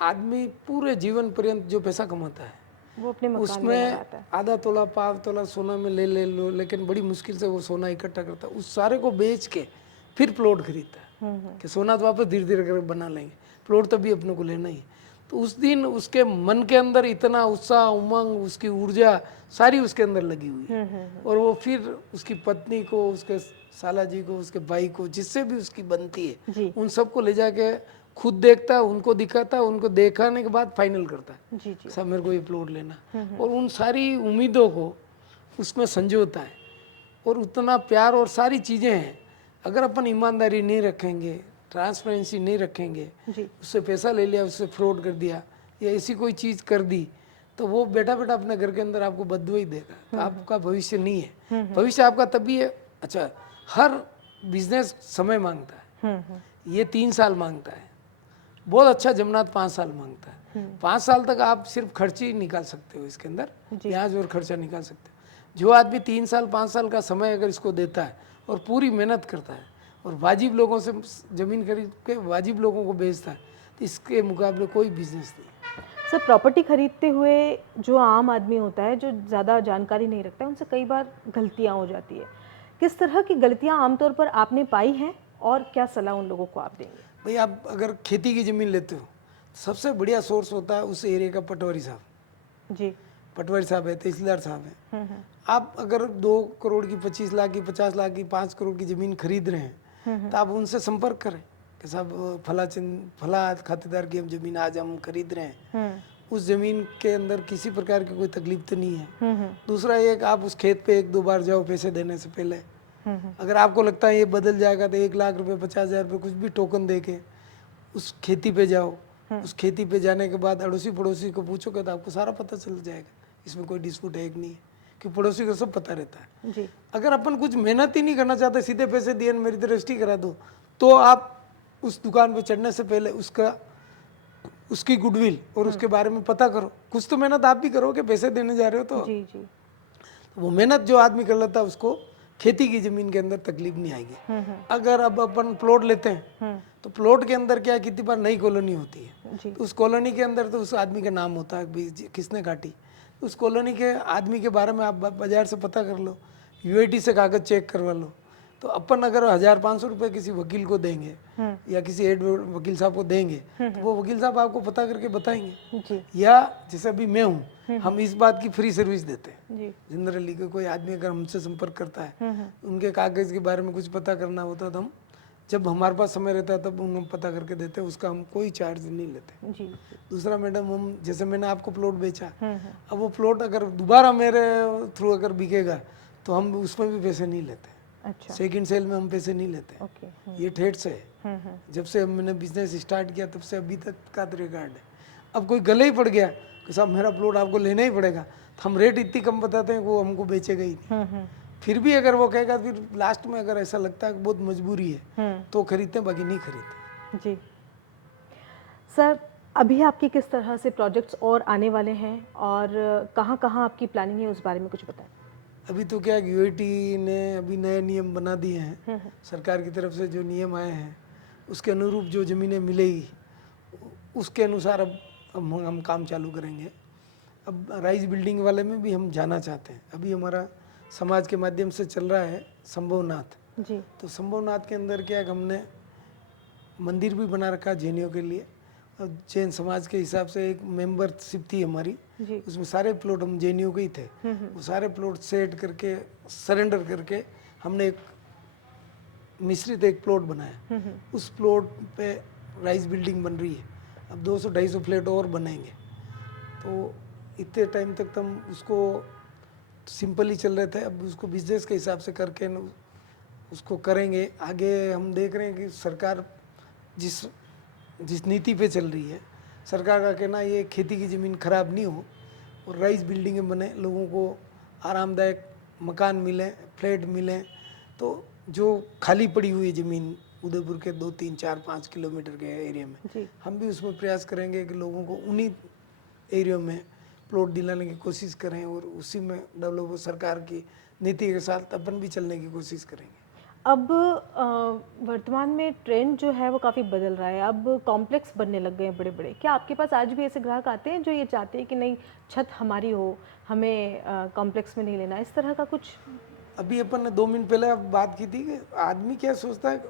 आदमी पूरे जीवन पर्यंत जो पैसा कमाता है वो अपने मकान उसमें आधा तोला 5 तोला सोना में ले लो, लेकिन बड़ी मुश्किल से वो सोना इकट्ठा करता है। उस सारे को बेच के फिर प्लॉट खरीदता है कि सोना तो वापस धीरे धीरे करके बना लेंगे, प्लॉट तभी अपने को लेना ही है। तो उस दिन उसके मन के अंदर इतना उत्साह, उमंग, उसकी ऊर्जा सारी उसके अंदर लगी हुई है और वो फिर उसकी पत्नी को, उसके साला जी को, उसके भाई को, जिससे भी उसकी बनती है, उन सबको ले जाके खुद देखता है, उनको दिखाता है, उनको दिखाने के बाद फाइनल करता है सब मेरे को ये प्लॉट लेना, और उन सारी उम्मीदों को उसमें संजोता है। और उतना प्यार और सारी चीज़ें हैं। अगर अपन ईमानदारी नहीं रखेंगे, ट्रांसपेरेंसी नहीं रखेंगे, जी उससे पैसा ले लिया, उससे फ्रॉड कर दिया या ऐसी कोई चीज़ कर दी, तो वो बेटा बेटा अपने घर के अंदर आपको बददुआ ही देगा। तो आपका भविष्य नहीं है। भविष्य आपका तभी है। अच्छा, हर बिजनेस समय मांगता है। ये 3 साल मांगता है, बहुत अच्छा जमनाथ 5 साल मांगता है। 5 साल तक आप सिर्फ खर्च ही निकाल सकते हो, इसके अंदर ब्याज और खर्चा निकाल सकते हो। जो आदमी 3 साल 5 साल का समय अगर इसको देता है और पूरी मेहनत करता है और वाजिब लोगों से ज़मीन खरीद के वाजिब लोगों को बेचता है, तो इसके मुकाबले कोई बिजनेस नहीं। सर, प्रॉपर्टी खरीदते हुए जो आम आदमी होता है, जो ज़्यादा जानकारी नहीं रखता है, उनसे कई बार गलतियाँ हो जाती है। किस तरह की गलतियाँ आमतौर पर आपने पाई हैं और क्या सलाह उन लोगों को आप देंगे? भाई, आप अगर खेती की ज़मीन लेते हो, सबसे बढ़िया सोर्स होता है उस एरिया का पटवारी साहब। जी पटवारी साहब है, तहसीलदार साहब है। आप अगर 2 करोड़ की, 25 लाख की, 50 लाख की, 5 करोड़ की ज़मीन खरीद रहे हैं, तो आप उनसे संपर्क करें कि साहब फला खातेदार की हम ज़मीन आज हम खरीद रहे हैं। उस ज़मीन के अंदर किसी प्रकार की कोई तकलीफ तो नहीं है। दूसरा ये कि आप उस खेत पे 1-2 बार जाओ पैसे देने से पहले। अगर आपको लगता है ये बदल जाएगा तो 1 लाख रुपए, 50,000 रुपये कुछ भी टोकन दे के उस खेती पे जाओ। उस खेती पे जाने के बाद अड़ोसी पड़ोसी को पूछोगे तो आपको सारा पता चल जाएगा। इसमें कोई डिस्प्यूट है कि नहीं है, कि पड़ोसी को सब पता रहता है। जी अगर अपन कुछ मेहनत ही नहीं करना चाहते, सीधे पैसे दिए मेरी तो रजिस्ट्री करा दो, तो आप उस दुकान पे चढ़ने से पहले उसकी गुडविल और उसके बारे में पता करो। कुछ तो मेहनत आप भी करो कि पैसे देने जा रहे हो। तो जी जी वो मेहनत जो आदमी कर लेता है उसको खेती की जमीन के अंदर तकलीफ नहीं आएगी। अगर अब अपन प्लॉट लेते हैं तो प्लॉट के अंदर क्या, कितनी बार नई कॉलोनी होती है, जी तो उस कॉलोनी के अंदर तो उस आदमी का नाम होता है कि किसने काटी। उस कॉलोनी के आदमी के बारे में आप बाजार से पता कर लो, यूआईटी से कागज चेक करवा लो। तो अपन अगर 1,500 रुपये किसी वकील को देंगे या किसी हेड वकील साहब को देंगे, तो वो वकील साहब आपको पता करके बताएंगे। जी या जैसे अभी मैं हूँ, हम इस बात की फ्री सर्विस देते हैं। जी जनरली कोई आदमी अगर हमसे संपर्क करता है, उनके कागज के बारे में कुछ पता करना होता है, तो हम जब हमारे पास समय रहता है तब उन्हें पता करके देते हैं। उसका हम कोई चार्ज नहीं लेते। जी दूसरा मैडम, हम जैसे मैंने आपको प्लॉट बेचा, अब वो प्लॉट अगर दोबारा मेरे थ्रू अगर बिकेगा तो हम उसमें भी पैसे नहीं लेते। अच्छा सेकंड सेल में हम पैसे नहीं लेते। ओके ये ठेठ से है। जब से मैंने बिजनेस स्टार्ट किया तब से अभी तक का रिकॉर्ड है। अब कोई गले ही पड़ गया कि साहब मेरा प्लॉट आपको लेना ही पड़ेगा, तो हम रेट इतनी कम बताते हैं कि वो हमको बेचेगा ही नहीं। फिर भी अगर वो कहेगा, फिर लास्ट में अगर ऐसा लगता है कि बहुत मजबूरी है तो खरीदते हैं, बाकी नहीं खरीदते। जी सर, अभी आपकी किस तरह से प्रोजेक्ट्स और आने वाले हैं और कहाँ कहाँ आपकी प्लानिंग है, उस बारे में कुछ बताएं। अभी तो क्या, यूआईटी ने अभी नए नियम बना दिए हैं। सरकार की तरफ से जो नियम आए हैं उसके अनुरूप जो ज़मीनें मिलेगी उसके अनुसार अब हम काम चालू करेंगे। अब राइज बिल्डिंग वाले में भी हम जाना चाहते हैं। अभी हमारा समाज के माध्यम से चल रहा है संभवनाथ। जी तो संभवनाथ के अंदर क्या है, हमने मंदिर भी बना रखा जैनियों के लिए, और जैन समाज के हिसाब से एक मेंबरशिप थी हमारी, जी उसमें सारे प्लॉट हम जैनियों के ही थे। वो सारे प्लॉट सेट करके सरेंडर करके हमने एक मिश्रित एक प्लॉट बनाया। उस प्लॉट पे राइस बिल्डिंग बन रही है। अब 200-250 फ्लैट और बनेंगे। तो इतने टाइम तक तो हम उसको सिंपल ही चल रहे थे, अब उसको बिजनेस के हिसाब से करके उसको करेंगे। आगे हम देख रहे हैं कि सरकार जिस नीति पे चल रही है, सरकार का कहना ये खेती की ज़मीन खराब नहीं हो और राइस बिल्डिंगें बने, लोगों को आरामदायक मकान मिले, फ्लैट मिले। तो जो खाली पड़ी हुई ज़मीन उदयपुर के 2, 3, 4, 5 किलोमीटर के एरिया में, जी हम भी उसमें प्रयास करेंगे कि लोगों को उन्हीं एरिया में प्लॉट दिलाने की कोशिश करें और उसी में डेवलप हो। सरकार की नीति के साथ अपन भी चलने की कोशिश करेंगे। अब वर्तमान में ट्रेंड जो है वो काफ़ी बदल रहा है। अब कॉम्प्लेक्स बनने लग गए हैं बड़े बड़े। क्या आपके पास आज भी ऐसे ग्राहक आते हैं जो ये चाहते हैं कि नहीं, छत हमारी हो, हमें कॉम्प्लेक्स में नहीं लेना, इस तरह का कुछ? अभी अपन ने 2 मिनट पहले बात की थी कि आदमी क्या सोचता है,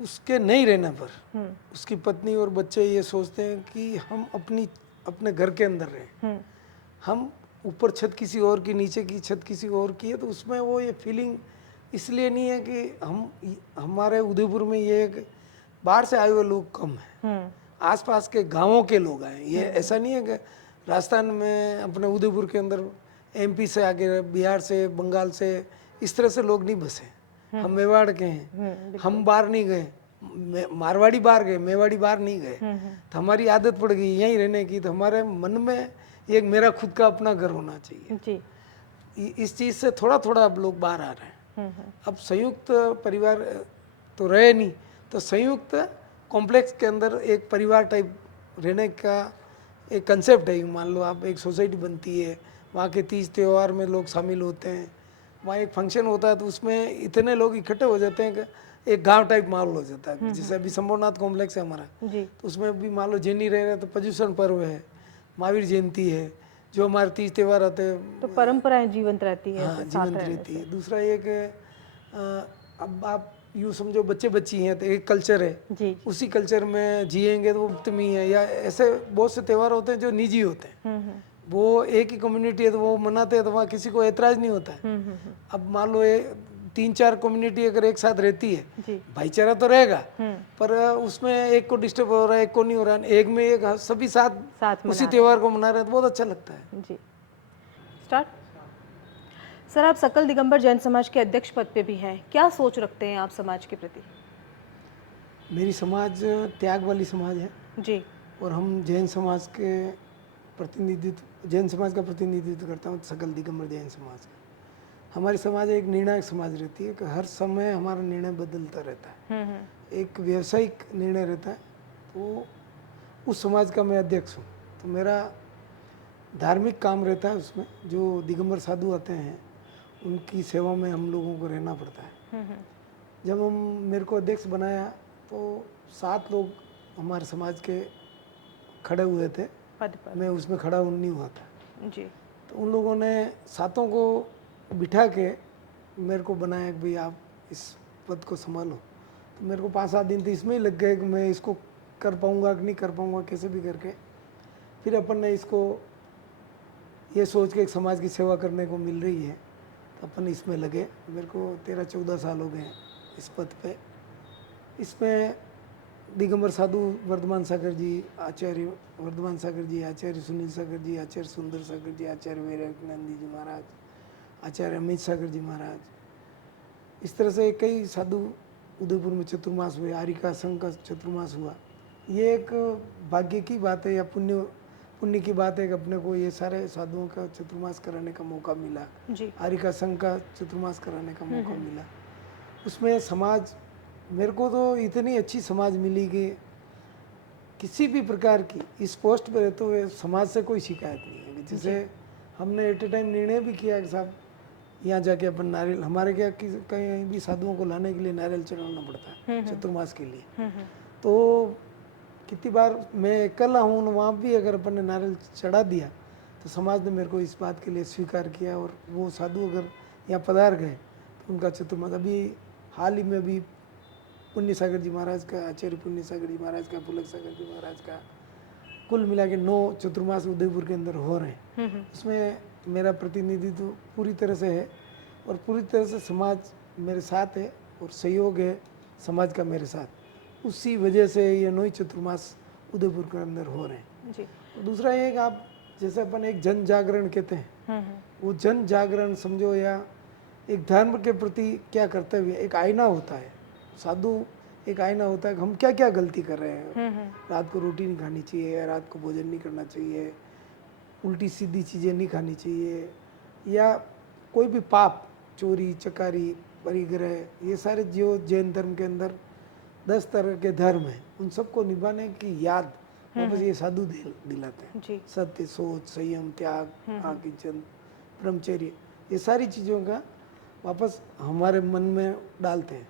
उसके नहीं रहने पर उसकी पत्नी और बच्चे ये सोचते हैं कि हम अपने घर के अंदर रहें। हम ऊपर छत किसी और की, नीचे की छत किसी और की है, तो उसमें वो ये फीलिंग इसलिए नहीं है कि हमारे उदयपुर में ये एक बाहर से आए हुए लोग कम हैं, आसपास के गांवों के लोग आए। ये ऐसा नहीं है कि राजस्थान में अपने उदयपुर के अंदर एमपी से आके, बिहार से, बंगाल से इस तरह से लोग नहीं बसे। हम मेवाड़ के हैं, हम बाहर नहीं गए, मारवाड़ी बाहर गए, मेवाड़ी बाहर नहीं गए, तो हमारी आदत पड़ गई यहीं रहने की। तो हमारे मन में एक मेरा खुद का अपना घर होना चाहिए जी। इस चीज़ से थोड़ा थोड़ा अब लोग बाहर आ रहे हैं। अब संयुक्त परिवार तो रहे नहीं, तो संयुक्त कॉम्प्लेक्स के अंदर एक परिवार टाइप रहने का एक कंसेप्ट है। मान लो आप एक सोसाइटी बनती है, वहाँ के तीज त्यौहार में लोग शामिल होते हैं, वहाँ एक फंक्शन होता है तो उसमें इतने लोग इकट्ठे हो जाते हैं कि एक गांव टाइप माहौल हो जाता है। जैसे अभी संभवनाथ कॉम्प्लेक्स है हमारा, तो उसमें भी मान लो जैनी रह रहे हैं तो पर्युषण पर्व है, महावीर जयंती है, जो हमारे तीज त्यौहार आते हैं, तो परंपराएं जीवंत रहती है। हाँ जीवंत रहती है। दूसरा एक अब आप यूँ समझो बच्चे बच्ची हैं तो एक कल्चर है, जी। उसी कल्चर में जिएंगे तो वो उत्तमी है। या ऐसे बहुत से त्यौहार होते हैं जो निजी होते हैं, वो एक ही कम्युनिटी है तो वो मनाते हैं तो वहाँ किसी को ऐतराज नहीं होता है। अब मान लो 3-4 कम्युनिटी अगर एक साथ रहती है, भाईचारा तो रहेगा, पर उसमें एक को डिस्टर्ब हो रहा है, एक को नहीं हो रहा है, एक में एक सभी साथ उसी त्यौहार को मना रहे हैं तो बहुत अच्छा लगता है। जी। स्टार्ट। सर, आप सकल दिगंबर जैन समाज के अध्यक्ष पद पे भी हैं, क्या सोच रखते हैं आप समाज के प्रति? मेरी समाज त्याग वाली समाज है जी। और हम जैन समाज के जैन समाज का प्रतिनिधित्व करता हूँ, सकल दिगंबर जैन समाज का। हमारी समाज एक निर्णायक समाज रहती है कि हर समय हमारा निर्णय बदलता रहता है। एक व्यावसायिक निर्णय रहता है, तो उस समाज का मैं अध्यक्ष हूँ। तो मेरा धार्मिक काम रहता है उसमें, जो दिगंबर साधु आते हैं उनकी सेवा में हम लोगों को रहना पड़ता है। जब मेरे को अध्यक्ष बनाया तो 7 लोग हमारे समाज के खड़े हुए थे, मैं उसमें खड़ा नहीं हुआ था जी। तो उन लोगों ने 7 को बिठा के मेरे को बनाया कि भाई आप इस पद को संभालो। तो मेरे को 5-7 दिन तो इसमें ही लग गए कि मैं इसको कर पाऊँगा कि नहीं कर पाऊँगा, कैसे भी करके। फिर अपन ने इसको ये सोच के एक समाज की सेवा करने को मिल रही है तो अपन इसमें लगे। मेरे को 13-14 साल हो गए इस पद पे। इसमें दिगंबर साधु वर्धमान सागर जी, आचार्य वर्धमान सागर जी, आचार्य सुनील सागर जी, आचार्य सुंदर सागर जी, आचार्य विवेकानंद जी महाराज, आचार्य अमित सागर जी महाराज, इस तरह से कई साधु उदयपुर में चतुर्मास हुए, आरिका संघ का चतुर्मास हुआ। ये एक भाग्य की बात है या पुण्य की बात है कि अपने को ये सारे साधुओं का चतुर्मास कराने का मौका मिला, आरिका संघ का चतुर्मास कराने का मौका मिला। उसमें समाज, मेरे को तो इतनी अच्छी समाज मिली कि किसी भी प्रकार की इस पोस्ट पर रहते हुए समाज से कोई शिकायत नहीं है। जैसे हमने एट ए टाइम निर्णय भी किया कि साहब यहाँ जाके अपन नारियल, हमारे क्या कहीं भी साधुओं को लाने के लिए नारियल चढ़ाना पड़ता है चतुर्मास के लिए। तो कितनी बार मैं अकेला हूँ, वहाँ भी अगर अपन ने नारियल चढ़ा दिया तो समाज ने मेरे को इस बात के लिए स्वीकार किया। और वो साधु अगर यहाँ पधार गए तो उनका चतुर्मास, अभी हाल ही में भी पुण्य सागर जी महाराज का, आचार्य पुण्य सागर जी महाराज का, पुलक सागर जी महाराज का, कुल मिला के 9 चतुर्मास उदयपुर के अंदर हो रहे हैं। उसमें मेरा प्रतिनिधित्व पूरी तरह से है और पूरी तरह से समाज मेरे साथ है और सहयोग है समाज का मेरे साथ। उसी वजह से ये 9 चतुर्मास उदयपुर के अंदर हो रहे हैं जी। तो दूसरा ये कि आप जैसे अपन एक जन जागरण कहते हैं, वो जन जागरण समझो या एक धर्म के प्रति क्या कर्तव्य, एक आईना होता है। साधु एक आईना होता है कि हम क्या क्या गलती कर रहे हैं। रात को रोटी नहीं खानी चाहिए, रात को भोजन नहीं करना चाहिए, उल्टी सीधी चीज़ें नहीं खानी चाहिए, या कोई भी पाप, चोरी चकारी परिग्रह, ये सारे जो जैन धर्म के अंदर 10 तरह के धर्म हैं, उन सबको निभाने की याद वापस ये साधु दिलाते हैं। सत्य, सोच, संयम, त्याग, आकिंचन, ब्रह्मचर्य, ये सारी चीज़ों का वापस हमारे मन में डालते हैं।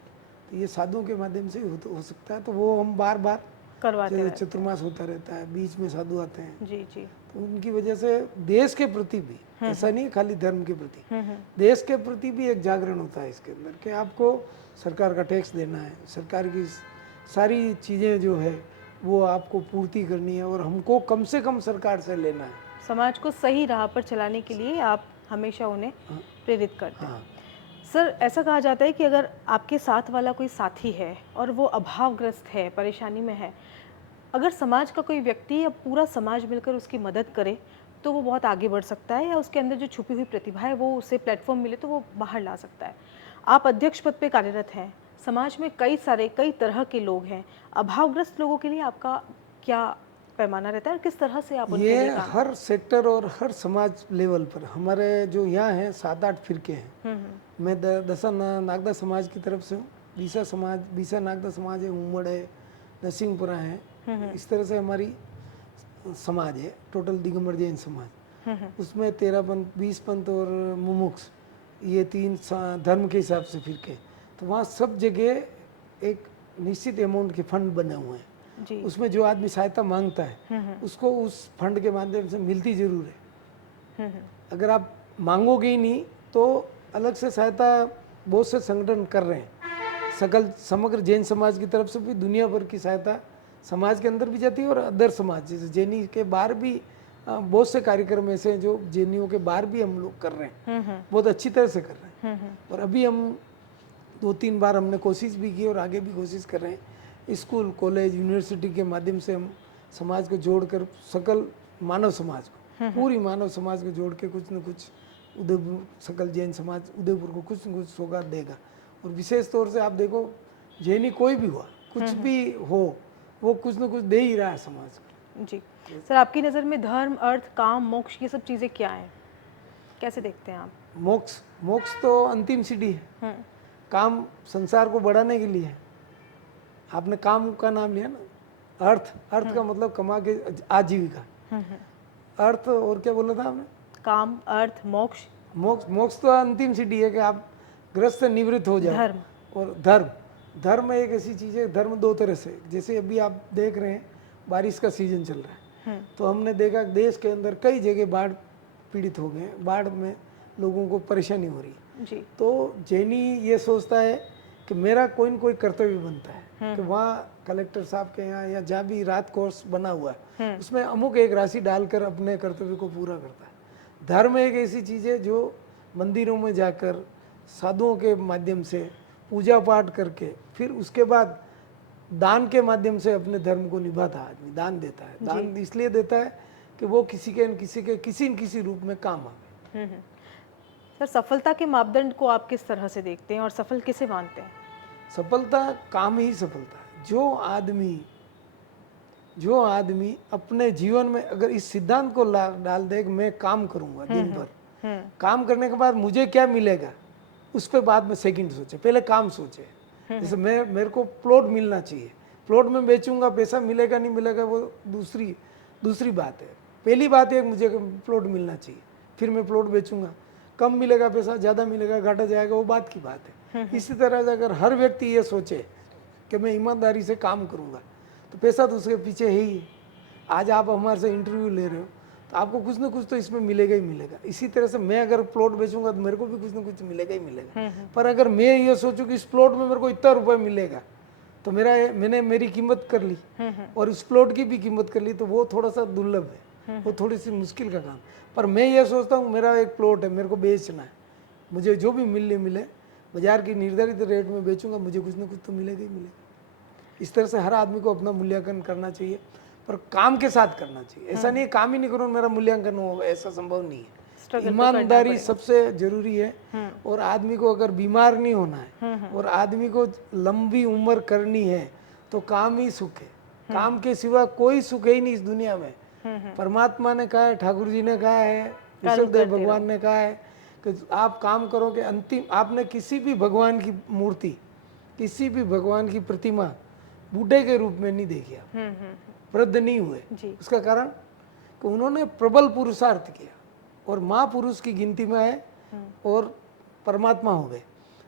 तो ये साधुओं के माध्यम से हो सकता है। तो वो हम बार बार करवाते हैं, चतुर्मास होता रहता है, बीच में साधु आते हैं जी जी। तो उनकी वजह से देश के प्रति भी, ऐसा नहीं खाली धर्म के प्रति, देश के प्रति भी एक जागरण होता है इसके अंदर कि आपको सरकार का टैक्स देना है, सरकार की सारी चीज़ें जो है वो आपको पूर्ति करनी है और हमको कम से कम सरकार से लेना है। समाज को सही राह पर चलाने के लिए आप हमेशा उन्हें प्रेरित करते हैं। सर, ऐसा कहा जाता है कि अगर आपके साथ वाला कोई साथी है और वो अभावग्रस्त है, परेशानी में है, अगर समाज का कोई व्यक्ति या पूरा समाज मिलकर उसकी मदद करे तो वो बहुत आगे बढ़ सकता है, या उसके अंदर जो छुपी हुई प्रतिभा है वो उसे प्लेटफॉर्म मिले तो वो बाहर ला सकता है। आप अध्यक्ष पद पे कार्यरत हैं, समाज में कई तरह के लोग हैं, अभावग्रस्त लोगों के लिए आपका क्या पैमाना रहता है और किस तरह से आप उनके ये लिए काम हर सेक्टर और हर समाज लेवल पर हमारे जो यहाँ हैं 7-8 फिरके हैं। मैं दसा नागदा समाज की तरफ से हूँ, बीसा नागदा समाज है, उमड़ है, नरसिंहपुरा है, इस तरह से हमारी समाज है। टोटल दिगंबर जैन समाज, उसमें 13 पंथ, 20 पंथ और मुमुक्ष, ये 3 धर्म के हिसाब से फिरके। तो वहाँ सब जगह एक निश्चित अमाउंट के फंड बने हुए हैं जी। उसमें जो आदमी सहायता मांगता है उसको उस फंड के माध्यम से मिलती जरूर है। अगर आप मांगोगे ही नहीं तो अलग से सहायता बहुत से संगठन कर रहे हैं। समग्र जैन समाज की तरफ से भी दुनिया भर की सहायता समाज के अंदर भी जाती है और अदर समाज जैसे जैनी के बाहर भी बहुत से कार्यक्रम ऐसे हैं जो जैनियों के बाहर भी हम लोग कर रहे हैं, बहुत अच्छी तरह से कर रहे हैं। और अभी हम 2-3 बार हमने कोशिश भी की और आगे भी कोशिश कर रहे हैं, स्कूल, कॉलेज, यूनिवर्सिटी के माध्यम से हम समाज को जोड़कर सकल मानव समाज को, पूरी मानव समाज को जोड़ के कुछ न कुछ उदयपुर, सकल जैन समाज उदयपुर को कुछ न कुछ सौगात देगा। और विशेष तौर से आप देखो जैनी कोई भी हुआ, कुछ भी हो, वो कुछ न कुछ दे ही रहा है समाज को। जी सर, आपकी नज़र में धर्म, अर्थ, काम, मोक्ष, ये सब चीज़ें क्या हैं, कैसे देखते हैं आप? मोक्ष तो अंतिम सीढ़ी है। काम संसार को बढ़ाने के लिए है। आपने काम का नाम लिया ना, अर्थ का मतलब कमा के आजीविका। अर्थ और क्या बोला था आपने? काम, अर्थ, मोक्ष। मोक्ष तो अंतिम सीढ़ी है कि आप ग्रस्त से निवृत्त हो जाओ। धर्म और धर्म एक ऐसी चीज़ है, धर्म 2 तरह से, जैसे अभी आप देख रहे हैं बारिश का सीजन चल रहा है, तो हमने देखा देश के अंदर कई जगह बाढ़ पीड़ित हो गए, बाढ़ में लोगों को परेशानी हो रही है। जी। तो जैनी ये सोचता है कि मेरा कोई न कोई कर्तव्य बनता है कि वहाँ कलेक्टर साहब के यहाँ या जहाँ भी रात कोर्स बना हुआ है उसमें अमुक एक राशि डालकर अपने कर्तव्य को पूरा करता है। धर्म एक ऐसी चीज़ है जो मंदिरों में जाकर साधुओं के माध्यम से पूजा पाठ करके फिर उसके बाद दान के माध्यम से अपने धर्म को निभाता है। आदमी दान देता है, दान इसलिए देता है कि वो किसी न किसी रूप में काम आवे। सर, सफलता के मापदंड को आप किस तरह से देखते हैं और सफल किसे मानते हैं? सफलता काम ही सफलता है। जो आदमी अपने जीवन में अगर इस सिद्धांत को डाल दे कि मैं काम करूंगा दिन भर, काम करने के बाद मुझे क्या मिलेगा उस पर बाद में सेकंड सोचे, पहले काम सोचे। जैसे मेरे को प्लॉट मिलना चाहिए, प्लॉट में बेचूंगा, पैसा मिलेगा नहीं मिलेगा वो दूसरी बात है। पहली बात है मुझे प्लॉट मिलना चाहिए, फिर मैं प्लॉट बेचूंगा, कम मिलेगा पैसा, ज़्यादा मिलेगा, घाटा जाएगा, वो बात की बात है। इसी तरह से अगर हर व्यक्ति ये सोचे कि मैं ईमानदारी से काम करूंगा तो पैसा तो उसके पीछे है ही। आज आप हमारे से इंटरव्यू ले रहे हो तो आपको कुछ ना कुछ तो इसमें मिलेगा ही मिलेगा। इसी तरह से मैं अगर प्लॉट बेचूंगा तो मेरे को भी कुछ ना कुछ मिलेगा ही मिलेगा। पर अगर मैं ये सोचूं कि इस प्लॉट में मेरे को इतना रुपए मिलेगा तो मैंने मेरी कीमत कर ली और इस प्लॉट की भी कीमत कर ली, तो वो थोड़ा सा दुर्लभ है, वो थोड़ी सी मुश्किल का काम। पर मैं ये सोचता हूँ मेरा एक प्लॉट है, मेरे को बेचना है, मुझे जो भी मिले बाजार की निर्धारित रेट में बेचूंगा, मुझे कुछ ना कुछ तो मिलेगा ही मिलेगा। इस तरह से हर आदमी को अपना मूल्यांकन करना चाहिए, पर काम के साथ करना चाहिए। ऐसा नहीं है काम ही नहीं करूँ मेरा मूल्यांकन होगा, ऐसा संभव नहीं है। ईमानदारी सबसे जरूरी है। और आदमी को अगर बीमार नहीं होना है और आदमी को लंबी उम्र करनी है तो काम ही सुख है। काम के सिवा कोई सुख है ही नहीं इस दुनिया में। परमात्मा ने कहा है, ठाकुर जी ने कहा है, ईश्वरदेव भगवान ने कहा है कि आप काम करो कि अंतिम आपने किसी भी भगवान की मूर्ति, किसी भी भगवान की प्रतिमा बूढ़े के रूप में नहीं देखी, आप वृद्ध नहीं हुए। उसका कारण कि उन्होंने प्रबल पुरुषार्थ किया और महापुरुष की गिनती में आए और परमात्मा हो गए।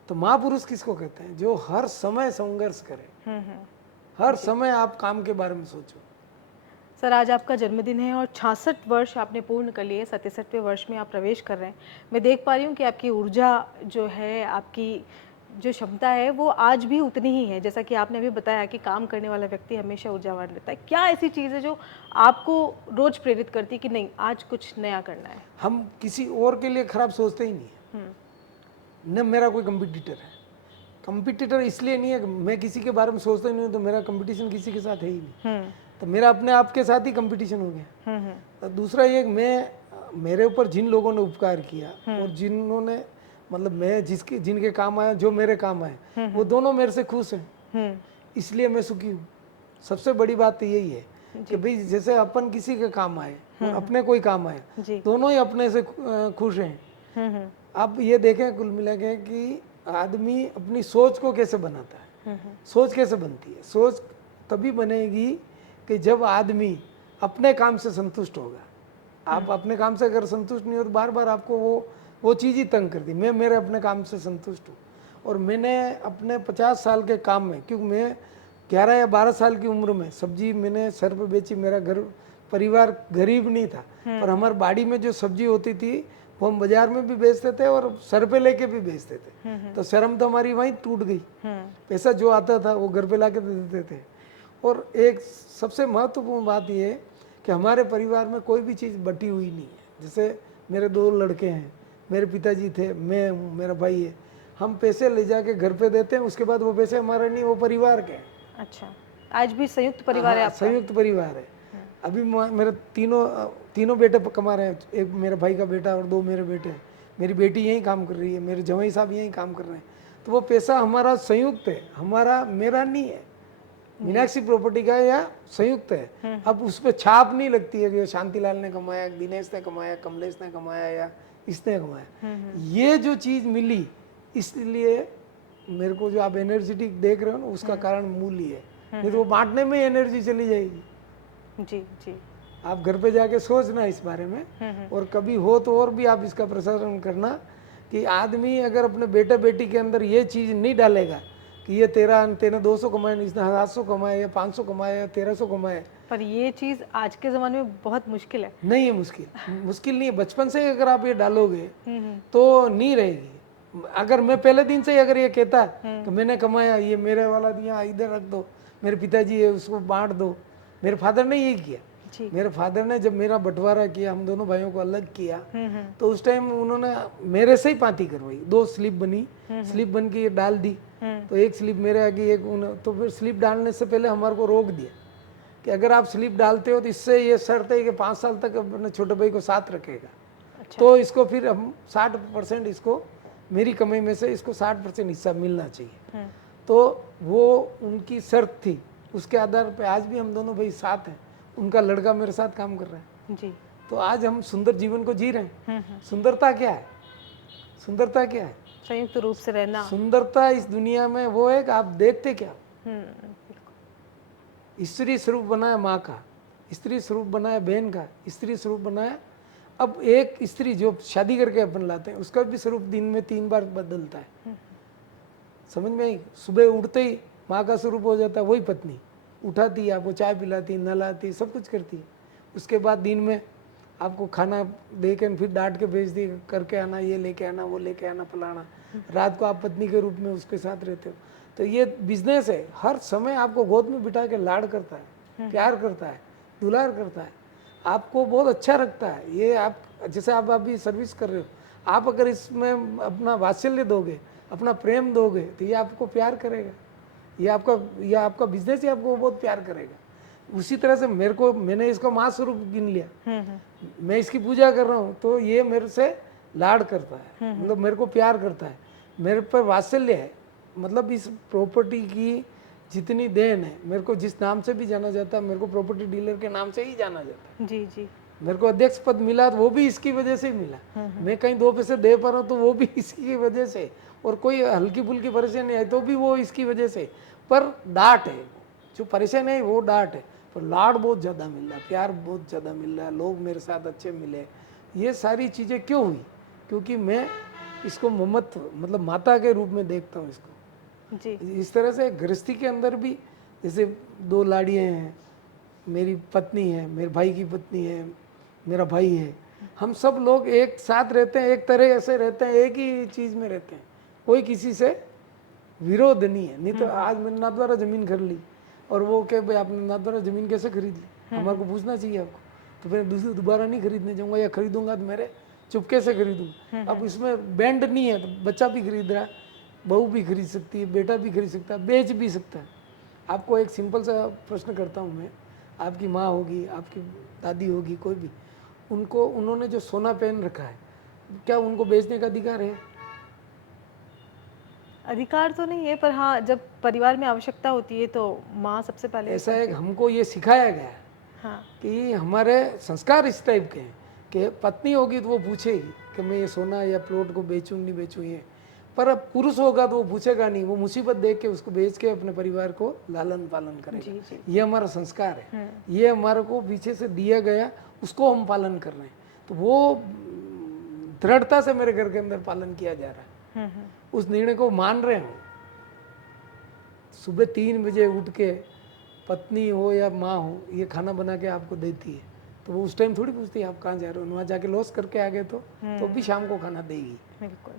तो महापुरुष किसको कहते हैं? जो हर समय संघर्ष करे, हर समय आप काम के बारे में सोचो। सर, आज आपका जन्मदिन है और 66 वर्ष आपने पूर्ण कर लिए, 67वें वर्ष में आप प्रवेश कर रहे हैं। मैं देख पा रही हूँ कि आपकी ऊर्जा जो है, आपकी जो क्षमता है वो आज भी उतनी ही है। जैसा कि आपने अभी बताया कि काम करने वाला व्यक्ति हमेशा ऊर्जावान रहता है। क्या ऐसी चीज़ है जो आपको रोज प्रेरित करती है कि नहीं आज कुछ नया करना है? हम किसी और के लिए खराब सोचते ही नहीं है। न मेरा कोई कंपटीटर है। कंपटीटर इसलिए नहीं है कि मैं किसी के बारे में सोचता ही नहीं हूँ, तो मेरा कंपटीशन किसी के साथ है ही नहीं। तो मेरा अपने आप के साथ ही कंपटीशन हो गया। तो दूसरा ये मैं मेरे ऊपर जिन लोगों ने उपकार किया और जिन्होंने मतलब मैं जिनके काम आया, जो मेरे काम आए, वो दोनों मेरे से खुश हैं, इसलिए मैं सुखी हूँ। सबसे बड़ी बात तो यही है कि भाई जैसे अपन किसी के काम आए और अपने कोई काम आए, दोनों ही अपने से खुश हैं। अब ये देखें कुल मिला के कि आदमी अपनी सोच को कैसे बनाता है, सोच कैसे बनती है। सोच तभी बनेगी कि जब आदमी अपने काम से संतुष्ट होगा। आप अपने काम से अगर संतुष्ट नहीं हो तो बार बार आपको वो चीज़ ही तंग करती। मैं मेरे अपने काम से संतुष्ट हूँ और मैंने अपने 50 साल के काम में, क्योंकि मैं 11 या 12 साल की उम्र में सब्जी मैंने सर पे बेची। मेरा घर परिवार गरीब नहीं था, पर हमारी बाड़ी में जो सब्जी होती थी वो हम बाजार में भी बेचते थे और सर पे लेके भी बेचते थे। तो शर्म तो हमारी वहीं टूट गई। पैसा जो आता था वो घर पे ला के दे देते थे। और एक सबसे महत्वपूर्ण बात ये है कि हमारे परिवार में कोई भी चीज़ बटी हुई नहीं है। जैसे मेरे 2 लड़के हैं, मेरे पिताजी थे, मैं हूँ, मेरा भाई है। हम पैसे ले जाके घर पे देते हैं, उसके बाद वो पैसे हमारे नहीं, वो परिवार के हैं। अच्छा, आज भी संयुक्त परिवार है आपका? संयुक्त परिवार है। अभी मेरे तीनों बेटे कमा रहे हैं। एक मेरे भाई का बेटा और 2 मेरे बेटे हैं। मेरी बेटी यहीं काम कर रही है, मेरे जवाई साहब यहीं काम कर रहे हैं। तो वो पैसा हमारा संयुक्त है, हमारा मेरा नहीं है। मीनाक्षी प्रॉपर्टी का या संयुक्त है। अब उस पर छाप नहीं लगती है कि शांतिलाल ने कमाया, दिनेश ने कमाया, कमलेश ने कमाया या इसने कमाया। ये जो चीज़ मिली, इसलिए मेरे को जो आप एनर्जेटिक देख रहे हो ना, उसका कारण मूल्य है। नहीं तो वो बांटने में एनर्जी चली जाएगी। जी जी, आप घर पे जाके सोचना इस बारे में, और कभी हो तो और भी आप इसका प्रसारण करना कि आदमी अगर अपने बेटे बेटी के अंदर ये चीज़ नहीं डालेगा कि ये तेने 200 कमाए, इसने 700 कमाए या 500 कमाए या 1300 कमाए। पर ये चीज़ आज के ज़माने में बहुत मुश्किल है। नहीं है मुश्किल नहीं है। बचपन से अगर आप ये डालोगे तो नहीं रहेगी। अगर मैं पहले दिन से ही अगर ये कहता कि मैंने कमाया, ये मेरे वाला दिया, इधर रख दो, मेरे पिताजी है उसको बांट दो। मेरे फादर ने यही किया। मेरे फादर ने जब मेरा बंटवारा किया, हम दोनों भाइयों को अलग किया, तो उस टाइम उन्होंने मेरे से ही पाती करवाई। 2 स्लिप बनी, स्लिप बन के ये डाल दी। तो एक स्लिप मेरे आगे, एक तो फिर स्लिप डालने से पहले हमारे को रोक दिया कि अगर आप स्लिप डालते हो तो इससे ये शर्त है कि 5 साल तक अपने छोटे भाई को साथ रखेगा। अच्छा। तो इसको फिर हम 60% इसको मेरी कमाई में से इसको 60% हिस्सा मिलना चाहिए। तो वो उनकी शर्त थी। उसके आधार पे आज भी हम दोनों भाई साथ हैं। उनका लड़का मेरे साथ काम कर रहा है जी। तो आज हम सुंदर जीवन को जी रहे हैं। सुंदरता क्या है? सुंदरता क्या है? संयुक्त रूप से रहना। सुंदरता इस दुनिया में वो है कि आप देखते क्या। स्त्री स्वरूप बनाया माँ का, स्त्री स्वरूप बनाया बहन का, स्त्री स्वरूप बनाया। अब एक स्त्री जो शादी करके अपन लाते हैं, उसका भी स्वरूप दिन में 3 बार बदलता है। समझ में आई? सुबह उठते ही माँ का स्वरूप हो जाता है, वही पत्नी उठाती है, आपको चाय पिलाती, नहलाती, सब कुछ करती है। उसके बाद दिन में आपको खाना दे के फिर डांट के भेज दी, करके आना, ये लेके आना, वो लेके आना, फलाना। रात को आप पत्नी के रूप में उसके साथ रहते हो। तो ये बिजनेस है। हर समय आपको गोद में बिठा के लाड करता है, प्यार करता है, दुलार करता है, आपको बहुत अच्छा रखता है। ये आप जैसे आप अभी सर्विस कर रहे हो, आप अगर इसमें अपना वात्सल्य दोगे, अपना प्रेम दोगे, तो ये आपको प्यार करेगा। ये आपका बिजनेस ही आपको बहुत प्यार करेगा। उसी तरह से मैंने इसको माँ स्वरूप गिन लिया। मैं इसकी पूजा कर रहा हूँ तो ये मेरे से लाड करता है, मतलब मेरे को प्यार करता है, मेरे पर वात्सल्य है। मतलब इस प्रॉपर्टी की जितनी देन है, मेरे को जिस नाम से भी जाना जाता है, मेरे को प्रॉपर्टी डीलर के नाम से ही जाना जाता है। जी जी। मेरे को अध्यक्ष पद मिला तो वो भी इसकी वजह से ही मिला। मैं कहीं 2 पैसे दे पा रहा हूँ तो वो भी इसकी वजह से, और कोई हल्की फुल्की परेशानी आई तो भी वो इसकी वजह से। पर डांट है, जो परेशानी है वो डांट है, पर लाड बहुत ज़्यादा मिल रहा है, प्यार बहुत ज़्यादा मिल रहा है, लोग मेरे साथ अच्छे मिले। ये सारी चीज़ें क्यों हुई? क्योंकि मैं इसको ममत्व मतलब माता के रूप में देखता हूँ इसको जी। इस तरह से गृहस्थी के अंदर भी जैसे 2 लाड़ियाँ हैं, मेरी पत्नी है, मेरे भाई की पत्नी है, मेरा भाई है, हम सब लोग एक साथ रहते हैं, एक तरह से रहते हैं, एक ही चीज़ में रहते हैं, कोई किसी से विरोध नहीं है। नहीं तो आज मैंने नाथद्वारा ज़मीन खरीद ली और वो क्या भाई आपने नाथद्वारा ज़मीन कैसे खरीद ली, हमारे को पूछना चाहिए आपको। तो फिर दोबारा नहीं खरीदने जाऊँगा, या खरीदूंगा तो मेरे चुपके से खरीदूँगा। अब इसमें बैंड नहीं है तो बच्चा भी खरीद रहा है, बहू भी खरीद सकती है, बेटा भी खरीद सकता है, बेच भी सकता है। आपको एक सिंपल सा प्रश्न करता हूँ मैं, आपकी माँ होगी, आपकी दादी होगी, कोई भी, उनको उन्होंने जो सोना पहन रखा है, क्या उनको बेचने का अधिकार है? अधिकार तो नहीं है, पर हाँ जब परिवार में आवश्यकता होती है तो माँ सबसे पहले ऐसा है कि हमको ये सिखाया गया है हाँ कि हमारे संस्कार इस टाइप के हैं कि पत्नी होगी तो वो पूछेगी कि मैं ये सोना या प्लॉट को बेचूं नहीं बेचूं ये, पर अब पुरुष होगा तो वो पूछेगा नहीं, वो मुसीबत देख के उसको बेच के अपने परिवार को लालन पालन करेगा। जी जी ये हमारा संस्कार है, ये हमारे को पीछे से दिया गया, उसको हम पालन कर रहे हैं। तो वो दृढ़ता से मेरे घर के अंदर पालन किया जा रहा है। उस निर्णय को मान रहे हो। सुबह 3 बजे उठ के पत्नी हो या माँ हो ये खाना बना के आपको देती है, तो वो उस टाइम थोड़ी पूछती है आप कहाँ जा रहे हो, वहाँ जाके लॉस करके आ गए तो भी शाम को खाना देगी। बिल्कुल।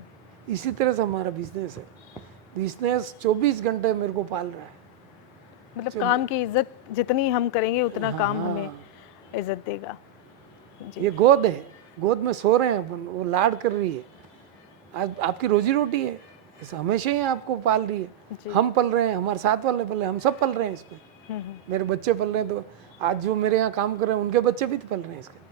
इसी तरह से हमारा बिजनेस है। बिजनेस 24 घंटे मेरे को पाल रहा है। मतलब काम की इज्जत जितनी हम करेंगे उतना काम हमें इज्जत देगा। ये गोद है, गोद में सो रहे हैं अपन, वो लाड कर रही है। आज आपकी रोजी रोटी है, ऐसा हमेशा ही आपको पाल रही है। हम पल रहे हैं, हमारे साथ वाले पल रहे हैं, हम सब पल रहे हैं इसको। मेरे बच्चे पल रहे हैं, तो आज जो मेरे यहाँ काम कर रहे हैं उनके बच्चे भी तो पल रहे हैं इसके।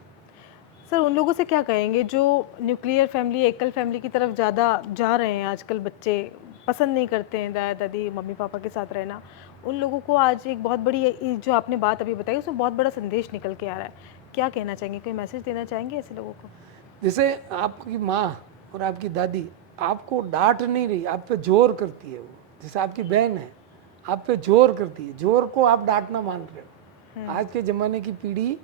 सर उन लोगों से क्या कहेंगे जो न्यूक्लियर फैमिली, एकल फैमिली की तरफ ज़्यादा जा रहे हैं? आजकल बच्चे पसंद नहीं करते हैं दादा दादी मम्मी पापा के साथ रहना। उन लोगों को आज एक बहुत बड़ी जो आपने बात अभी बताई उसमें बहुत बड़ा संदेश निकल के आ रहा है, क्या कहना चाहेंगे? कोई मैसेज देना चाहेंगे ऐसे लोगों को? जैसे आपकी माँ और आपकी दादी आपको डांट नहीं रही, आप पे जोर करती है वो। जैसे आपकी बहन है, आप पे जोर करती है, जोर को आप डांटना मान रहे हो। आज के ज़माने की पीढ़ी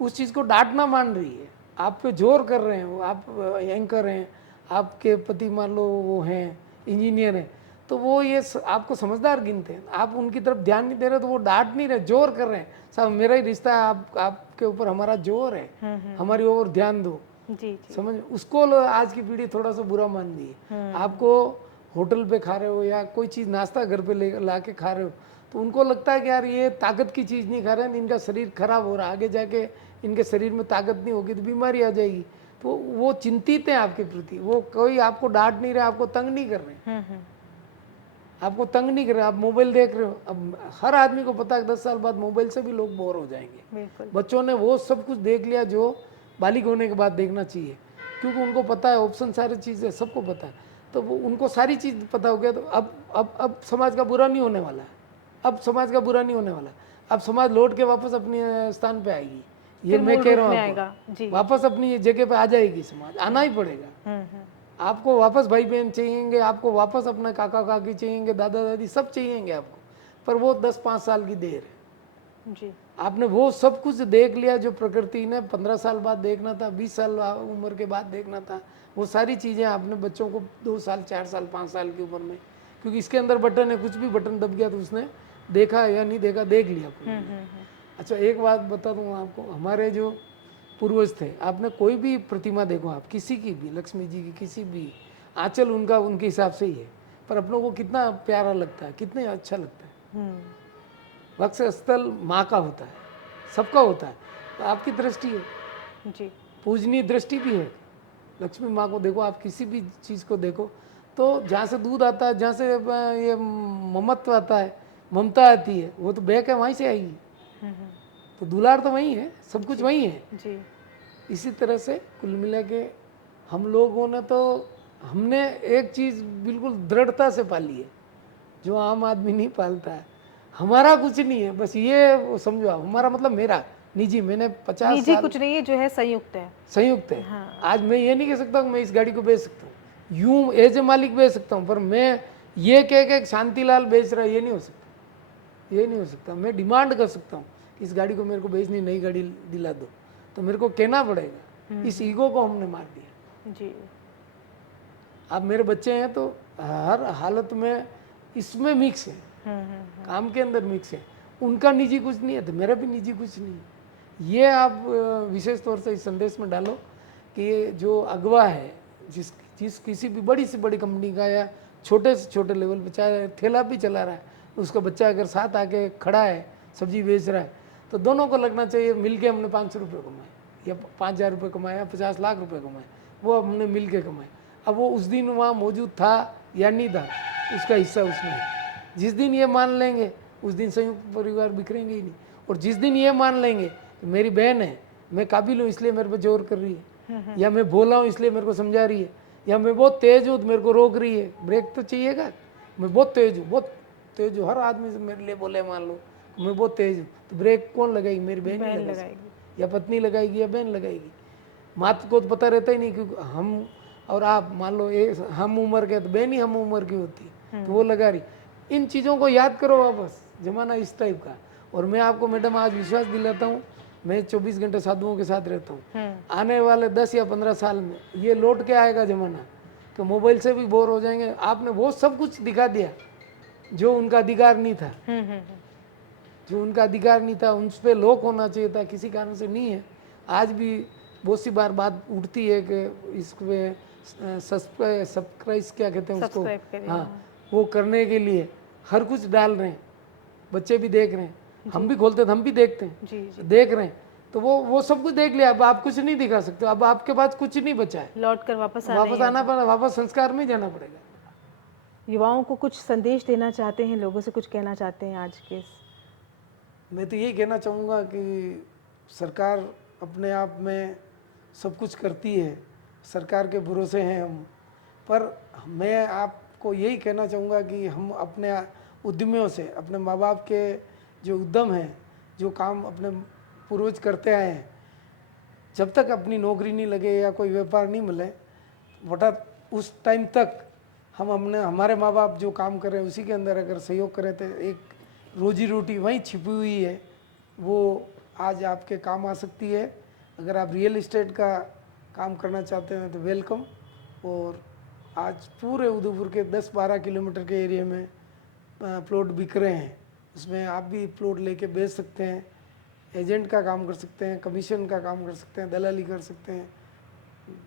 उस चीज़ को डांटना मान रही है, आप पे जोर कर रहे हैं। वो आप एंकर हैं, आपके पति मान लो वो हैं इंजीनियर हैं, तो वो ये आपको समझदार गिनते हैं। आप उनकी तरफ ध्यान नहीं दे रहे तो वो डांट नहीं रहे, जोर कर रहे हैं। साहब मेरा ही रिश्ता है, आपके ऊपर हमारा जोर है, हमारी ओर ध्यान दो। जी समझ, उसको आज की पीढ़ी थोड़ा सा बुरा मान रही है। आपको होटल पे खा रहे हो या कोई चीज़ नाश्ता घर पे ला के खा रहे हो, तो उनको लगता है कि यार ये ताकत की चीज़ नहीं खा रहे हैं, इनका शरीर खराब हो रहा है, आगे जाके इनके शरीर में ताकत नहीं होगी तो बीमारी आ जाएगी। तो वो चिंतित हैं आपके प्रति, वो कोई आपको डांट नहीं रहे, आपको तंग नहीं कर रहे, आपको तंग नहीं कर रहे। आप मोबाइल देख रहे हो, अब हर आदमी को पता है 10 साल बाद मोबाइल से भी लोग बोर हो जाएंगे। बिल्कुल। बच्चों ने वो सब कुछ देख लिया जो बालिग होने के बाद देखना चाहिए, क्योंकि उनको पता है ऑप्शन सारी चीज़ें सबको पता है। तो वो उनको सारी चीज़ पता हो गया, तो अब समाज का बुरा नहीं होने वाला है। अब समाज का बुरा नहीं होने वाला, अब समाज लौट के वापस अपने स्थान पे आएगी। ये मैं कह रहा हूँ आपको, वापस अपनी जगह पे आ जाएगी। समाज आना ही पड़ेगा। आपको वापस भाई बहन चाहिएंगे, आपको वापस अपना काका काकी चाहिएंगे, दादा दादी सब चाहिएंगे आपको, पर वो 10-5 साल की देर है। जी आपने वो सब कुछ देख लिया जो प्रकृति ने 15 साल बाद देखना था, 20 साल उम्र के बाद देखना था। वो सारी चीज़ें आपने बच्चों को 2 साल 4 साल 5 साल की उम्र में, क्योंकि इसके अंदर बटन है, कुछ भी बटन दब गया तो उसने देखा या नहीं देखा, देख लिया। अच्छा एक बात बता दूँ आपको, हमारे जो पूर्वज थे, आपने कोई भी प्रतिमा देखो, आप किसी की भी, लक्ष्मी जी की किसी भी, आंचल उनका उनके हिसाब से ही है, पर अपनों को कितना प्यारा लगता है, कितने अच्छा लगता है। वक्ष स्थल माँ का होता है, सबका होता है। तो आपकी दृष्टि है जी, पूजनीय दृष्टि भी है। लक्ष्मी माँ को देखो, आप किसी भी चीज़ को देखो, तो जहाँ से दूध आता है, जहाँ से ये ममत्व आता है, ममता आती है, वो तो बहक है वहीं से आएगी। तो दुलार तो वही है, सब कुछ वही है। जी इसी तरह से कुल मिला के हम लोगों ने तो, हमने एक चीज़ बिल्कुल दृढ़ता से पाली है जो आम आदमी नहीं पालता है। हमारा कुछ नहीं है, बस ये समझो आप, हमारा मतलब मेरा निजी, मैंने 50 निजी साल कुछ नहीं है, जो है संयुक्त है। संयुक्त है। हाँ। आज मैं ये नहीं कह सकता कि मैं इस गाड़ी को बेच सकता हूँ, यूं एज ए मालिक बेच सकता हूँ, पर मैं ये कह के शांतिलाल बेच रहा है, ये नहीं हो सकता, ये नहीं हो सकता। मैं डिमांड कर सकता हूँ कि इस गाड़ी को मेरे को बेचनी, नई गाड़ी दिला दो, तो मेरे को कहना पड़ेगा। इस ईगो को हमने मार दिया। जी अब मेरे बच्चे हैं तो हर हालत में इसमें मिक्स है, काम के अंदर मिक्स है। उनका निजी कुछ नहीं है तो मेरा भी निजी कुछ नहीं है। ये आप विशेष तौर से इस संदेश में डालो कि ये जो अगवा है, जिस किसी भी बड़ी से बड़ी कंपनी का या छोटे से छोटे लेवल पे, चाहे ठेला भी चला रहा है, उसका बच्चा अगर साथ आके खड़ा है, सब्जी बेच रहा है, तो दोनों को लगना चाहिए मिल के हमने 500 रुपये कमाए या 5000 रुपये कमाए या 50 लाख रुपये कमाए, वो हमने मिल के कमाए। अब वो उस दिन वहाँ मौजूद था या नहीं था, उसका हिस्सा उसमें है। जिस दिन ये मान लेंगे उस दिन संयुक्त परिवार बिखरेंगे ही नहीं। और जिस दिन ये मान लेंगे कि मेरी बहन है, मैं काबिल हूँ इसलिए मेरे पे जोर कर रही है, या मैं बोला हूँ इसलिए मेरे को समझा रही है, या मैं बहुत तेज हूँ तो मेरे को रोक रही है। ब्रेक तो चाहिएगा। मैं बहुत तेज हूँ, बहुत तेज हूँ, हर आदमी से मेरे लिए बोले, मान लो मैं बहुत तेज हूँ, तो ब्रेक कौन लगाएगी? मेरी बहन ही लगाएगी, या पत्नी लगाएगी, या बहन लगाएगी। माँ को तो पता रहता ही नहीं, क्योंकि हम और आप मान लो एक हम उम्र के, तो बहन ही हम उम्र की होती, तो वो लगा रही। इन चीज़ों को याद करो वापस, जमाना इस टाइप का। और मैं आपको मैडम आज विश्वास दिलाता हूँ, मैं 24 घंटे साधुओं के साथ रहता हूँ। आने वाले 10 या 15 साल में ये लौट के आएगा जमाना, कि मोबाइल से भी बोर हो जाएंगे। आपने वो सब कुछ दिखा दिया जो उनका अधिकार नहीं था, जो उनका अधिकार नहीं था, उन पर लॉक होना चाहिए था, किसी कारण से नहीं है। आज भी बहुत सी बार बात उठती है कि इस पे सब्सक्राइब क्या कहते हैं उसको, हाँ, वो करने के लिए हर कुछ डाल रहे हैं, बच्चे भी देख रहे हैं, हम भी खोलते हैं, हम भी देखते हैं, जी, देख रहे हैं। तो वो सब कुछ देख लिया, अब आप कुछ नहीं दिखा सकते, अब आपके पास कुछ नहीं बचा है, लौट कर वापस आना पड़ा, वापस संस्कार में जाना पड़ेगा। युवाओं को कुछ संदेश देना चाहते हैं, लोगों से कुछ कहना चाहते हैं आज के मैं तो यही कहना चाहूँगा कि सरकार अपने आप में सब कुछ करती है, सरकार के भरोसे हैं हम, पर मैं आपको यही कहना चाहूँगा कि हम अपने उद्यमियों से, अपने माँ बाप के जो उद्यम हैं, जो काम अपने पूर्वज करते आए हैं, जब तक अपनी नौकरी नहीं लगे या कोई व्यापार नहीं मिले, बटा उस टाइम तक हम हमारे माँ बाप जो काम कर रहे हैं उसी के अंदर अगर सहयोग करें तो एक रोजी रोटी वहीं छिपी हुई है, वो आज आपके काम आ सकती है। अगर आप रियल इस्टेट का काम करना चाहते हैं तो वेलकम। और आज पूरे उदयपुर के 10-12 किलोमीटर के एरिया में प्लॉट बिक रहे हैं, उसमें आप भी प्लॉट लेके बेच सकते हैं, एजेंट का काम कर सकते हैं, कमीशन का काम कर सकते हैं, दलाली कर सकते हैं,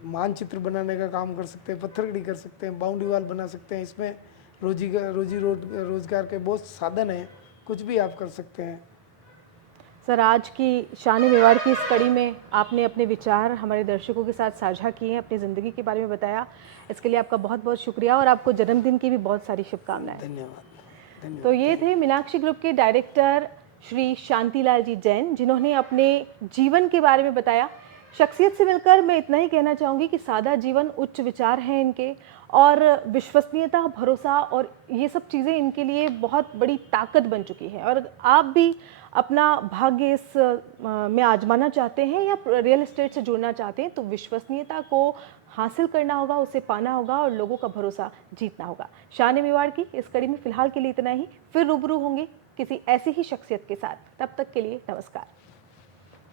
मानचित्र बनाने का काम कर सकते हैं, पत्थरगड़ी कर सकते हैं, बाउंड्री वाल बना सकते हैं। इसमें रोजगार के बहुत साधन हैं, कुछ भी आप कर सकते हैं। सर, आज की शान मेवाड़ की इस कड़ी में आपने अपने विचार हमारे दर्शकों के साथ साझा किए हैं, अपनी ज़िंदगी के बारे में बताया, इसके लिए आपका बहुत बहुत शुक्रिया और आपको जन्मदिन की भी बहुत सारी शुभकामनाएं। धन्यवाद। तो ये थे मीनाक्षी ग्रुप के डायरेक्टर श्री शांतिलाल जी जैन, जिन्होंने अपने जीवन के बारे में बताया। शख्सियत से मिलकर मैं इतना ही कहना चाहूँगी कि सादा जीवन, उच्च विचार हैं इनके, और विश्वसनीयता, भरोसा और ये सब चीज़ें इनके लिए बहुत बड़ी ताकत बन चुकी है। और आप भी अपना भाग्य इस में आजमाना चाहते हैं या रियल एस्टेट से जुड़ना चाहते हैं, तो विश्वसनीयता को हासिल करना होगा, उसे पाना होगा और लोगों का भरोसा जीतना होगा। शान मेवाड़ की इस कड़ी में फिलहाल के लिए इतना ही, फिर रूबरू होंगे किसी ऐसी ही शख्सियत के साथ। तब तक के लिए नमस्कार।